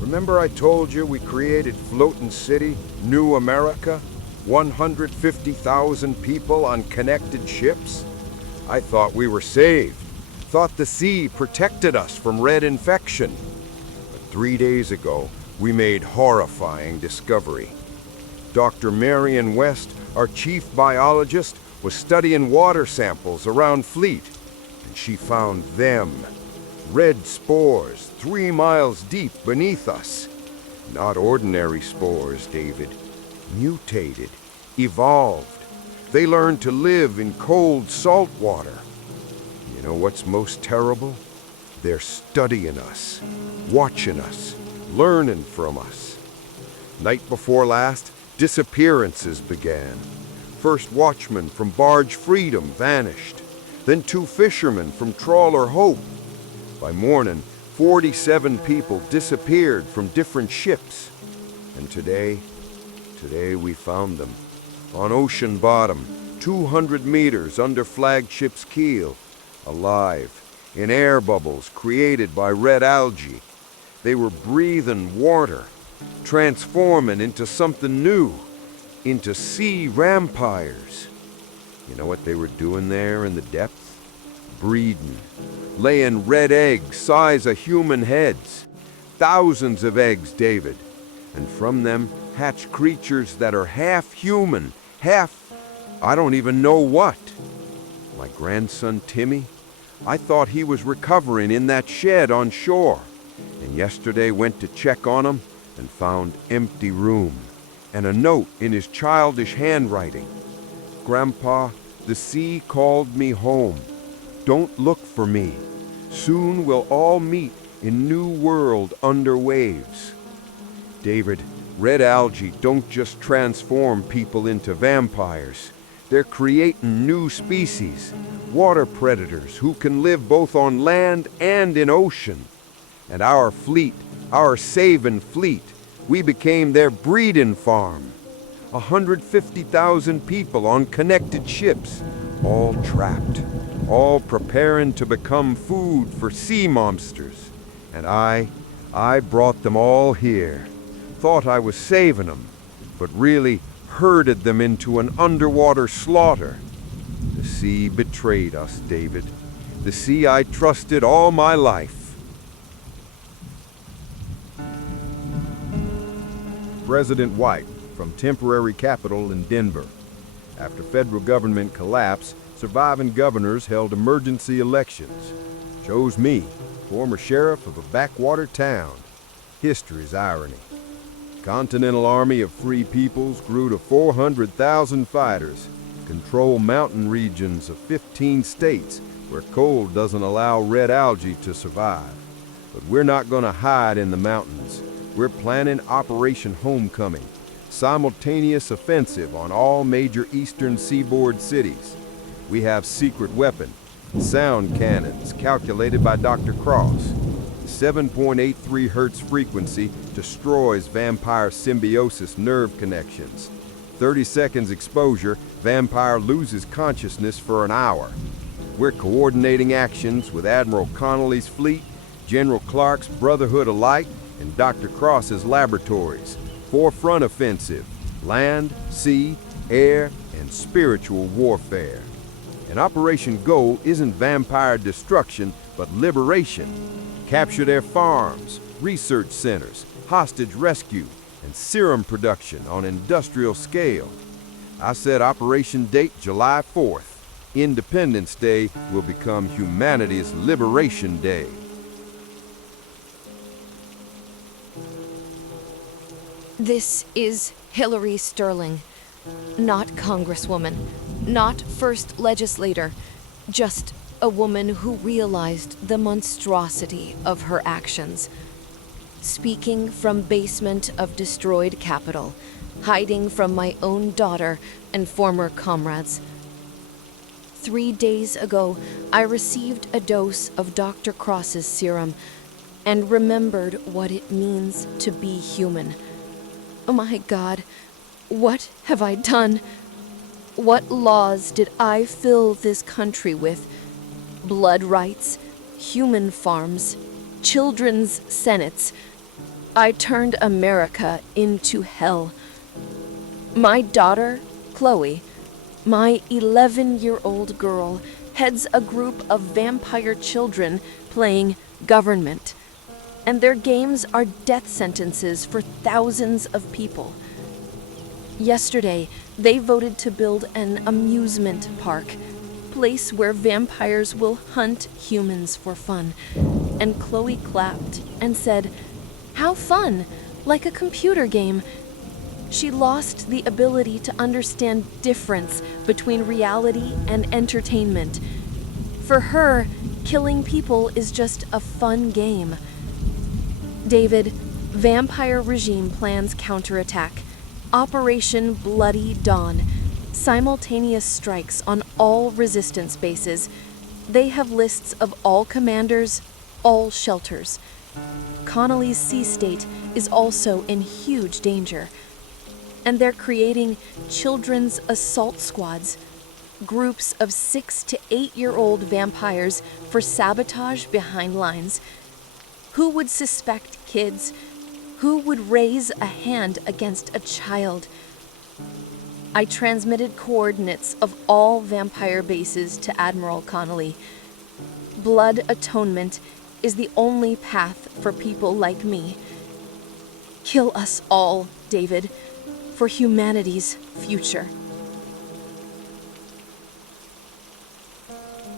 Remember I told you we created Floating City, New America? 150,000 people on connected ships? I thought we were saved. Thought the sea protected us from red infection. But 3 days ago, we made horrifying discovery. Dr. Marion West, our chief biologist, was studying water samples around Fleet, and she found them. Red spores 3 miles deep beneath us. Not ordinary spores, David. Mutated, evolved. They learned to live in cold salt water. You know what's most terrible? They're studying us, watching us, learning from us. Night before last, disappearances began. First watchman from Barge Freedom vanished. Then 2 fishermen from Trawler Hope. By morning, 47 people disappeared from different ships. And today we found them. On ocean bottom, 200 meters under flagship's keel. Alive, in air bubbles created by red algae. They were breathing water, transforming into something new. Into sea vampires. You know what they were doing there in the depths? Breeding, laying red eggs size of human heads. Thousands of eggs, David. And from them hatch creatures that are half human, half, I don't even know what. My grandson Timmy, I thought he was recovering in that shed on shore. And yesterday went to check on him and found empty room. And a note in his childish handwriting. Grandpa, the sea called me home. Don't look for me. Soon we'll all meet in new world under waves. David, red algae don't just transform people into vampires. They're creating new species, water predators who can live both on land and in ocean. And our fleet, our saving fleet, we became their breeding farm. 150,000 people on connected ships, all trapped, all preparing to become food for sea monsters. And I brought them all here. Thought I was saving them, but really herded them into an underwater slaughter. The sea betrayed us, David. The sea I trusted all my life. President White from temporary capital in Denver. After federal government collapse, surviving governors held emergency elections. Chose me, former sheriff of a backwater town. History's irony. Continental Army of Free Peoples grew to 400,000 fighters, control mountain regions of 15 states where cold doesn't allow red algae to survive. But we're not going to hide in the mountains. We're planning Operation Homecoming, simultaneous offensive on all major eastern seaboard cities. We have secret weapon, sound cannons calculated by Dr. Cross. 7.83 Hertz frequency destroys vampire symbiosis nerve connections. 30 seconds exposure, vampire loses consciousness for an hour. We're coordinating actions with Admiral Connolly's fleet, General Clark's Brotherhood of Light, and Dr. Cross's laboratories. Forefront offensive, land, sea, air, and spiritual warfare. And Operation Goal isn't vampire destruction, but liberation. Capture their farms, research centers, hostage rescue, and serum production on industrial scale. I set operation date July 4th. Independence Day will become humanity's Liberation Day. This is Hillary Sterling, not Congresswoman, not First Legislator, just a woman who realized the monstrosity of her actions. Speaking from basement of destroyed Capitol, hiding from my own daughter and former comrades. 3 days ago, I received a dose of Dr. Cross's serum and remembered what it means to be human. Oh my God, what have I done? What laws did I fill this country with? Blood rights, human farms, children's senates. I turned America into hell. My daughter, Chloe, my 11-year-old girl, heads a group of vampire children playing government. And their games are death sentences for thousands of people. Yesterday, they voted to build an amusement park, place where vampires will hunt humans for fun. And Chloe clapped and said, "How fun, like a computer game." She lost the ability to understand difference between reality and entertainment. For her, killing people is just a fun game. David, vampire regime plans counterattack. Operation Bloody Dawn. Simultaneous strikes on all resistance bases. They have lists of all commanders, all shelters. Connolly's sea state is also in huge danger. And they're creating children's assault squads. Groups of 6 to 8-year-old vampires for sabotage behind lines. Who would suspect kids? Who would raise a hand against a child? I transmitted coordinates of all vampire bases to Admiral Connolly. Blood atonement is the only path for people like me. Kill us all, David, for humanity's future.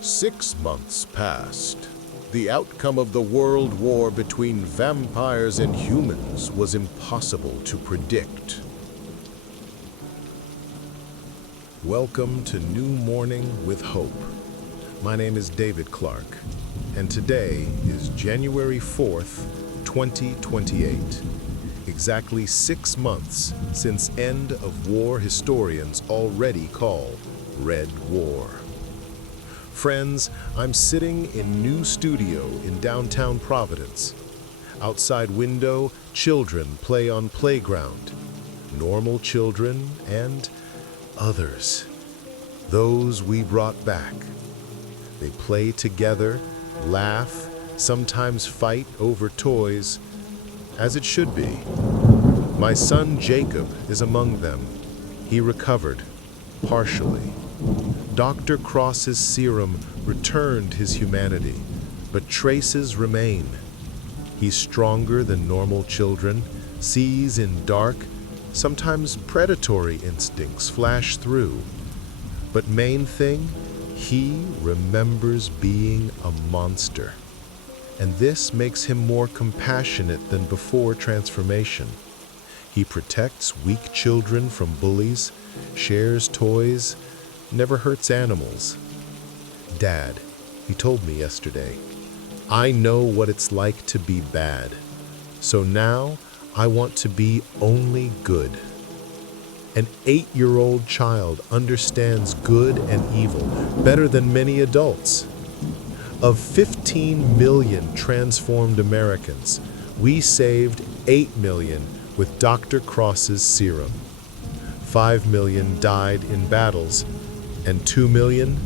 6 months passed. The outcome of the world war between vampires and humans was impossible to predict. Welcome to New Morning with Hope. My name is David Clark, and today is January 4th, 2028. Exactly 6 months since end of war historians already call Red War. Friends, I'm sitting in new studio in downtown Providence. Outside window, children play on playground. Normal children and others. Those we brought back. They play together, laugh, sometimes fight over toys, as it should be. My son Jacob is among them. He recovered, partially. Dr. Cross's serum returned his humanity, but traces remain. He's stronger than normal children, sees in dark, sometimes predatory instincts flash through. But main thing, he remembers being a monster. And this makes him more compassionate than before transformation. He protects weak children from bullies, shares toys, never hurts animals. Dad, he told me yesterday, I know what it's like to be bad. So now I want to be only good. An 8-year-old child understands good and evil better than many adults. Of 15 million transformed Americans, we saved 8 million with Dr. Cross's serum. 5 million died in battles, and 2 million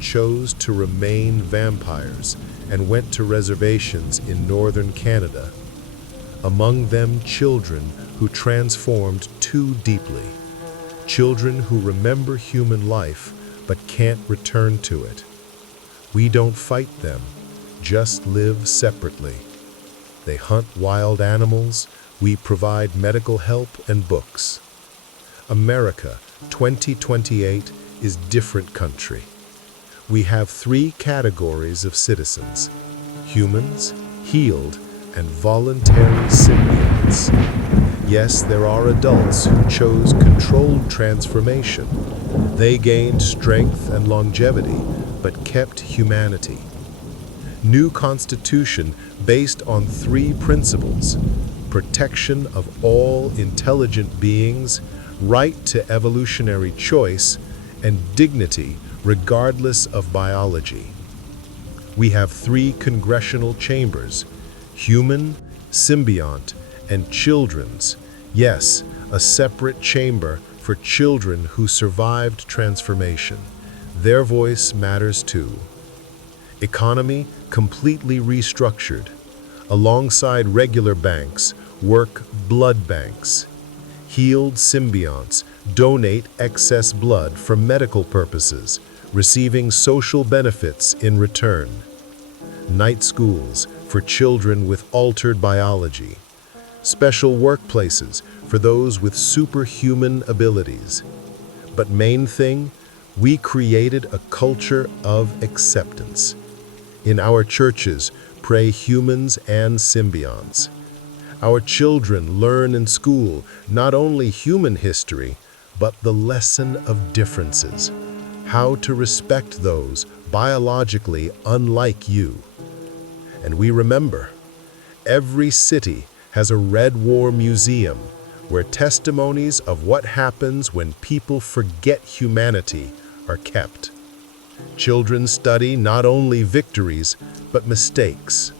chose to remain vampires and went to reservations in northern Canada. Among them, children who transformed too deeply. Children who remember human life but can't return to it. We don't fight them, just live separately. They hunt wild animals, we provide medical help and books. America, 2028, is different country. We have 3 categories of citizens: humans, healed, and voluntary symbionts. Yes, there are adults who chose controlled transformation. They gained strength and longevity, but kept humanity. New Constitution based on 3 principles: protection of all intelligent beings, right to evolutionary choice, and dignity regardless of biology. We have 3 congressional chambers: human, symbiont, and children's. Yes, a separate chamber for children who survived transformation. Their voice matters too. Economy completely restructured. Alongside regular banks, work blood banks. Healed symbionts donate excess blood for medical purposes, receiving social benefits in return. Night schools for children with altered biology. Special workplaces for those with superhuman abilities. But main thing, we created a culture of acceptance. In our churches, pray humans and symbionts. Our children learn in school not only human history, but the lesson of differences. How to respect those biologically unlike you. And we remember, every city has a Red War museum where testimonies of what happens when people forget humanity are kept. Children study not only victories, but mistakes,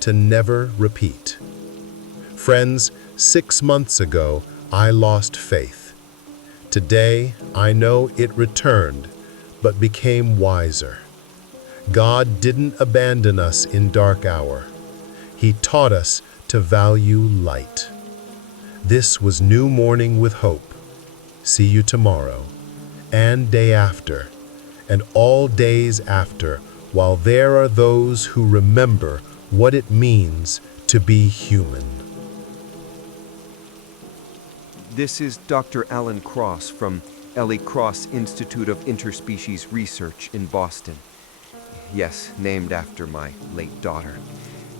to never repeat. Friends, 6 months ago, I lost faith. Today, I know it returned, but became wiser. God didn't abandon us in dark hour. He taught us to value light. This was New Morning with Hope. See you tomorrow, and day after, and all days after, while there are those who remember what it means to be human. This is Dr. Alan Cross from Ellie Cross Institute of Interspecies Research in Boston. Yes, named after my late daughter.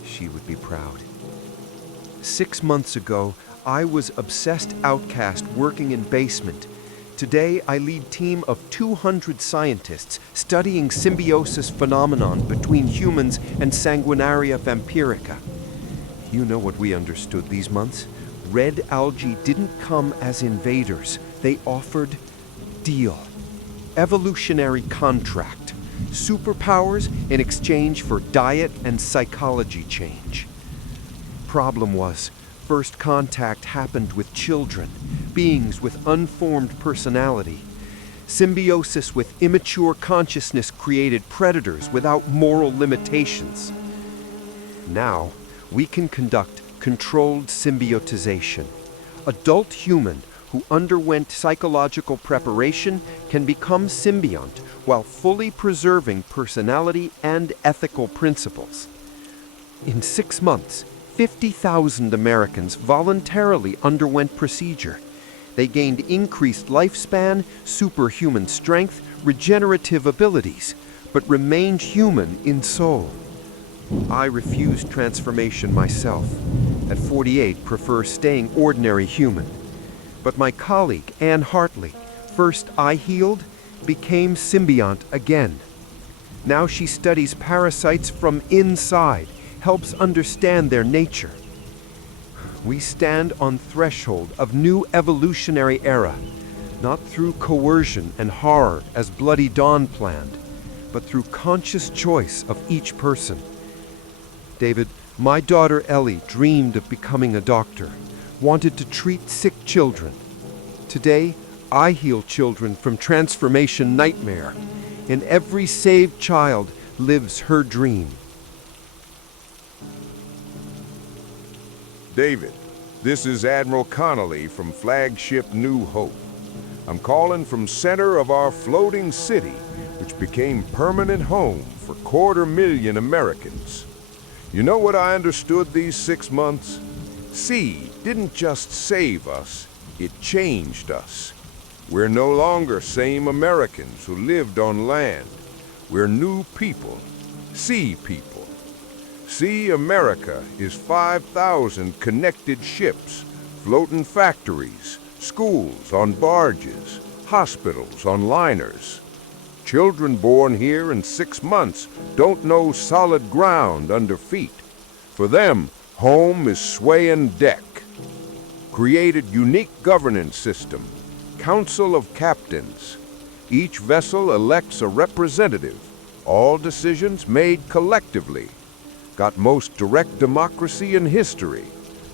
She would be proud. 6 months ago, I was obsessed outcast working in basement. Today, I lead team of 200 scientists studying symbiosis phenomenon between humans and Sanguinaria vampirica. You know what we understood these months? Red algae didn't come as invaders. They offered deal. Evolutionary contract. superpowers in exchange for diet and psychology change. Problem was, first contact happened with children, beings with unformed personality. Symbiosis with immature consciousness created predators without moral limitations. Now, we can conduct controlled symbiotization. Adult human who underwent psychological preparation can become symbiont while fully preserving personality and ethical principles. In 6 months, 50,000 Americans voluntarily underwent procedure. They gained increased lifespan, superhuman strength, regenerative abilities, but remained human in soul. I refused transformation myself. At 48, prefer staying ordinary human. But my colleague, Anne Hartley, first eye healed, became symbiont again. Now she studies parasites from inside, helps understand their nature. We stand on threshold of new evolutionary era, not through coercion and horror as Bloody Dawn planned, but through conscious choice of each person. David, my daughter Ellie dreamed of becoming a doctor, wanted to treat sick children. Today, I heal children from transformation nightmare. In every saved child lives her dream. David, this is Admiral Connolly from Flagship New Hope. I'm calling from center of our floating city, which became permanent home for 250,000 Americans. You know what I understood these 6 months? Sea didn't just save us, it changed us. We're no longer same Americans who lived on land. We're new people, sea people. Sea America is 5,000 connected ships, floating factories, schools on barges, hospitals on liners. Children born here in 6 months don't know solid ground under feet. For them, home is swaying deck. Created unique governance system, Council of Captains. Each vessel elects a representative, all decisions made collectively. Got most direct democracy in history.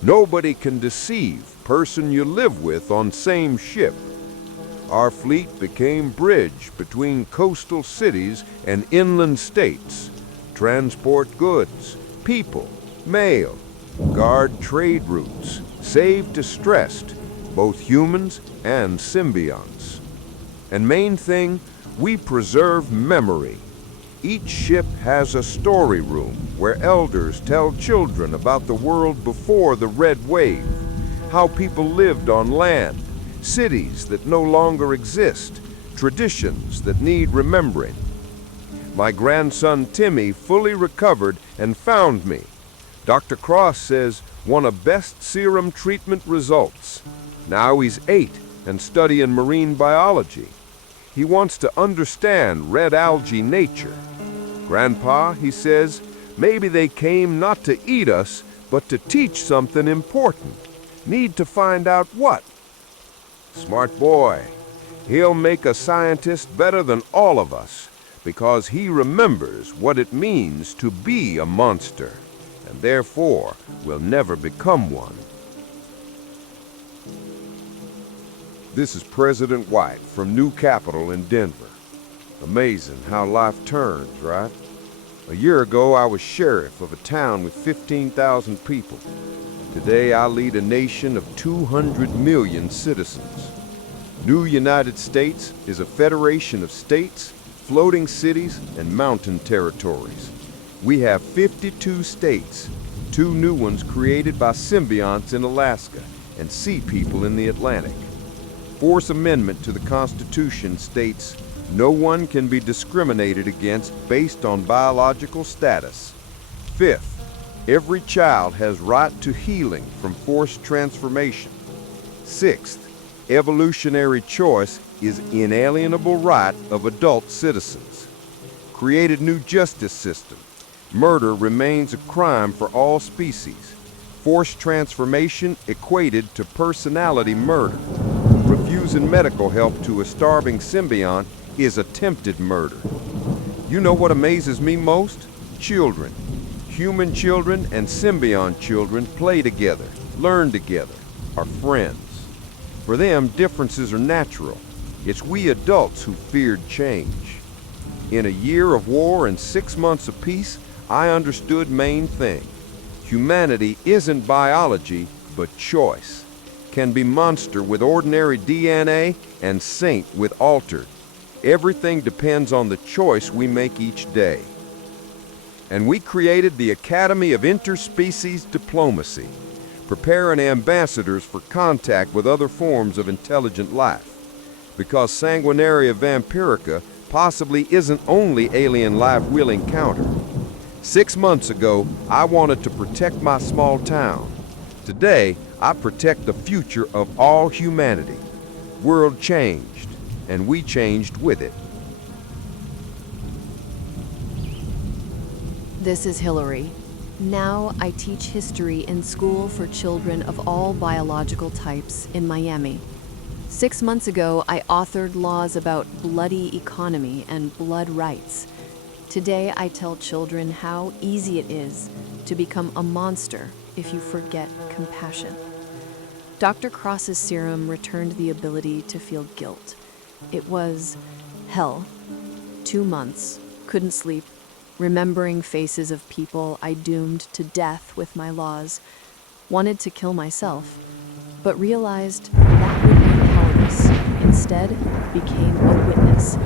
Nobody can deceive person you live with on same ship. Our fleet became bridge between coastal cities and inland states. Transport goods, people, mail, guard trade routes, save distressed, both humans and symbionts. And main thing, we preserve memory. Each ship has a story room where elders tell children about the world before the red wave, how people lived on land, cities that no longer exist, traditions that need remembering. My grandson Timmy fully recovered and found me. Dr. Cross says won a best serum treatment results. Now he's 8 and studying marine biology. He wants to understand red algae nature. Grandpa, he says, maybe they came not to eat us, but to teach something important. Need to find out what. Smart boy. He'll make a scientist better than all of us, because he remembers what it means to be a monster, and therefore will never become one. This is President White from New Capitol in Denver. Amazing how life turns, right? A year ago, I was sheriff of a town with 15,000 people. Today, I lead a nation of 200 million citizens. New United States is a federation of states, floating cities, and mountain territories. We have 52 states, 2 new ones created by symbionts in Alaska, and sea people in the Atlantic. Fourth Amendment to the Constitution states, no one can be discriminated against based on biological status. Fifth, every child has right to healing from forced transformation. Sixth, evolutionary choice is inalienable right of adult citizens. Created new justice system. Murder remains a crime for all species. Forced transformation equated to personality murder. Refusing medical help to a starving symbiont is attempted murder. You know what amazes me most? Children. Human children and symbiont children play together, learn together, are friends. For them, differences are natural. It's we adults who feared change. In a year of war and 6 months of peace, I understood main thing. Humanity isn't biology, but choice. Can be monster with ordinary DNA and saint with altered. Everything depends on the choice we make each day. And we created the Academy of Interspecies Diplomacy, preparing ambassadors for contact with other forms of intelligent life. Because Sanguinaria vampirica possibly isn't only alien life we'll encounter. 6 months ago, I wanted to protect my small town. Today, I protect the future of all humanity. World changed, and we changed with it. This is Hillary. Now I teach history in school for children of all biological types in Miami. 6 months ago, I authored laws about bloody economy and blood rights. Today, I tell children how easy it is to become a monster if you forget compassion. Dr. Cross's serum returned the ability to feel guilt. It was hell. 2 months, couldn't sleep, remembering faces of people I doomed to death with my laws. Wanted to kill myself, but realized that would be powerless. Instead, became a witness,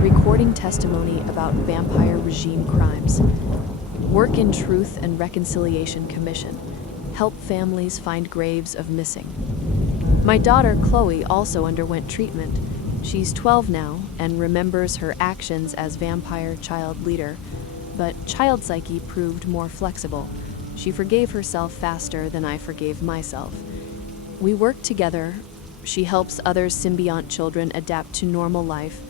recording testimony about vampire regime crimes. Work in Truth and Reconciliation Commission. Help families find graves of missing. My daughter, Chloe, also underwent treatment. She's 12 now and remembers her actions as vampire child leader, but child psyche proved more flexible. She forgave herself faster than I forgave myself. We work together. She helps other symbiont children adapt to normal life,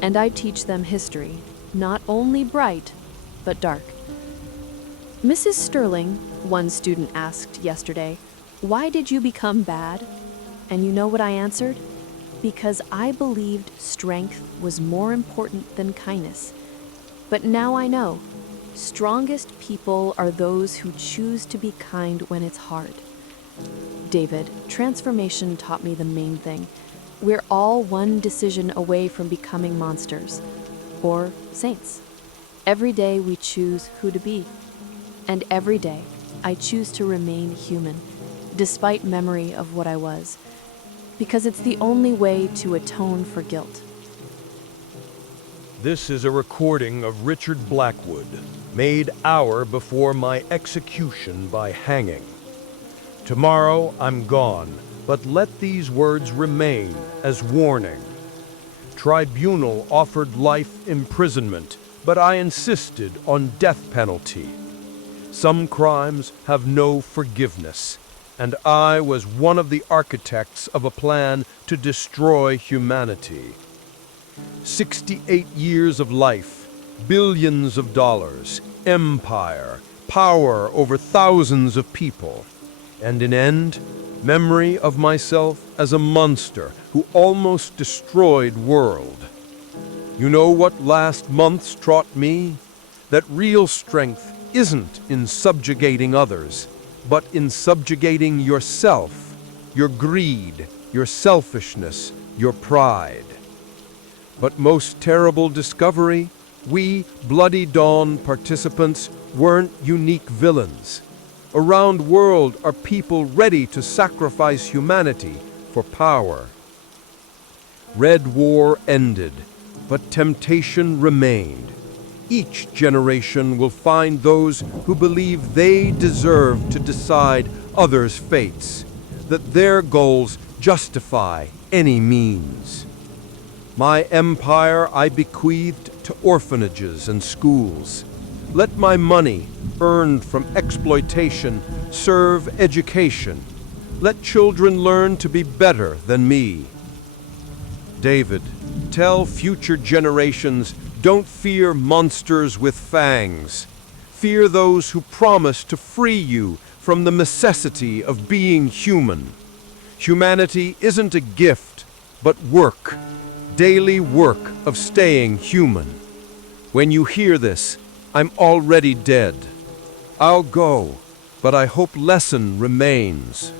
and I teach them history, not only bright, but dark. Mrs. Sterling, one student asked yesterday, "Why did you become bad?" And you know what I answered? Because I believed strength was more important than kindness. But now I know, strongest people are those who choose to be kind when it's hard. David, transformation taught me the main thing. We're all one decision away from becoming monsters, or saints. Every day we choose who to be. And every day I choose to remain human, despite memory of what I was, because it's the only way to atone for guilt. This is a recording of Richard Blackwood, made hour before my execution by hanging. Tomorrow I'm gone, but let these words remain as warning. Tribunal offered life imprisonment, but I insisted on death penalty. Some crimes have no forgiveness, and I was one of the architects of a plan to destroy humanity. 68 years of life, billions of dollars, empire, power over thousands of people, and in end, memory of myself as a monster who almost destroyed world. You know what last month's taught me? That real strength isn't in subjugating others, but in subjugating yourself, your greed, your selfishness, your pride. But most terrible discovery, we Bloody Dawn participants weren't unique villains. Around world are people ready to sacrifice humanity for power. Red War ended, but temptation remained. Each generation will find those who believe they deserve to decide others' fates, that their goals justify any means. My empire I bequeathed to orphanages and schools. Let my money, earned from exploitation, serve education. Let children learn to be better than me. David, tell future generations, don't fear monsters with fangs. Fear those who promise to free you from the necessity of being human. Humanity isn't a gift, but work. Daily work of staying human. When you hear this, I'm already dead. I'll go, but I hope lesson remains.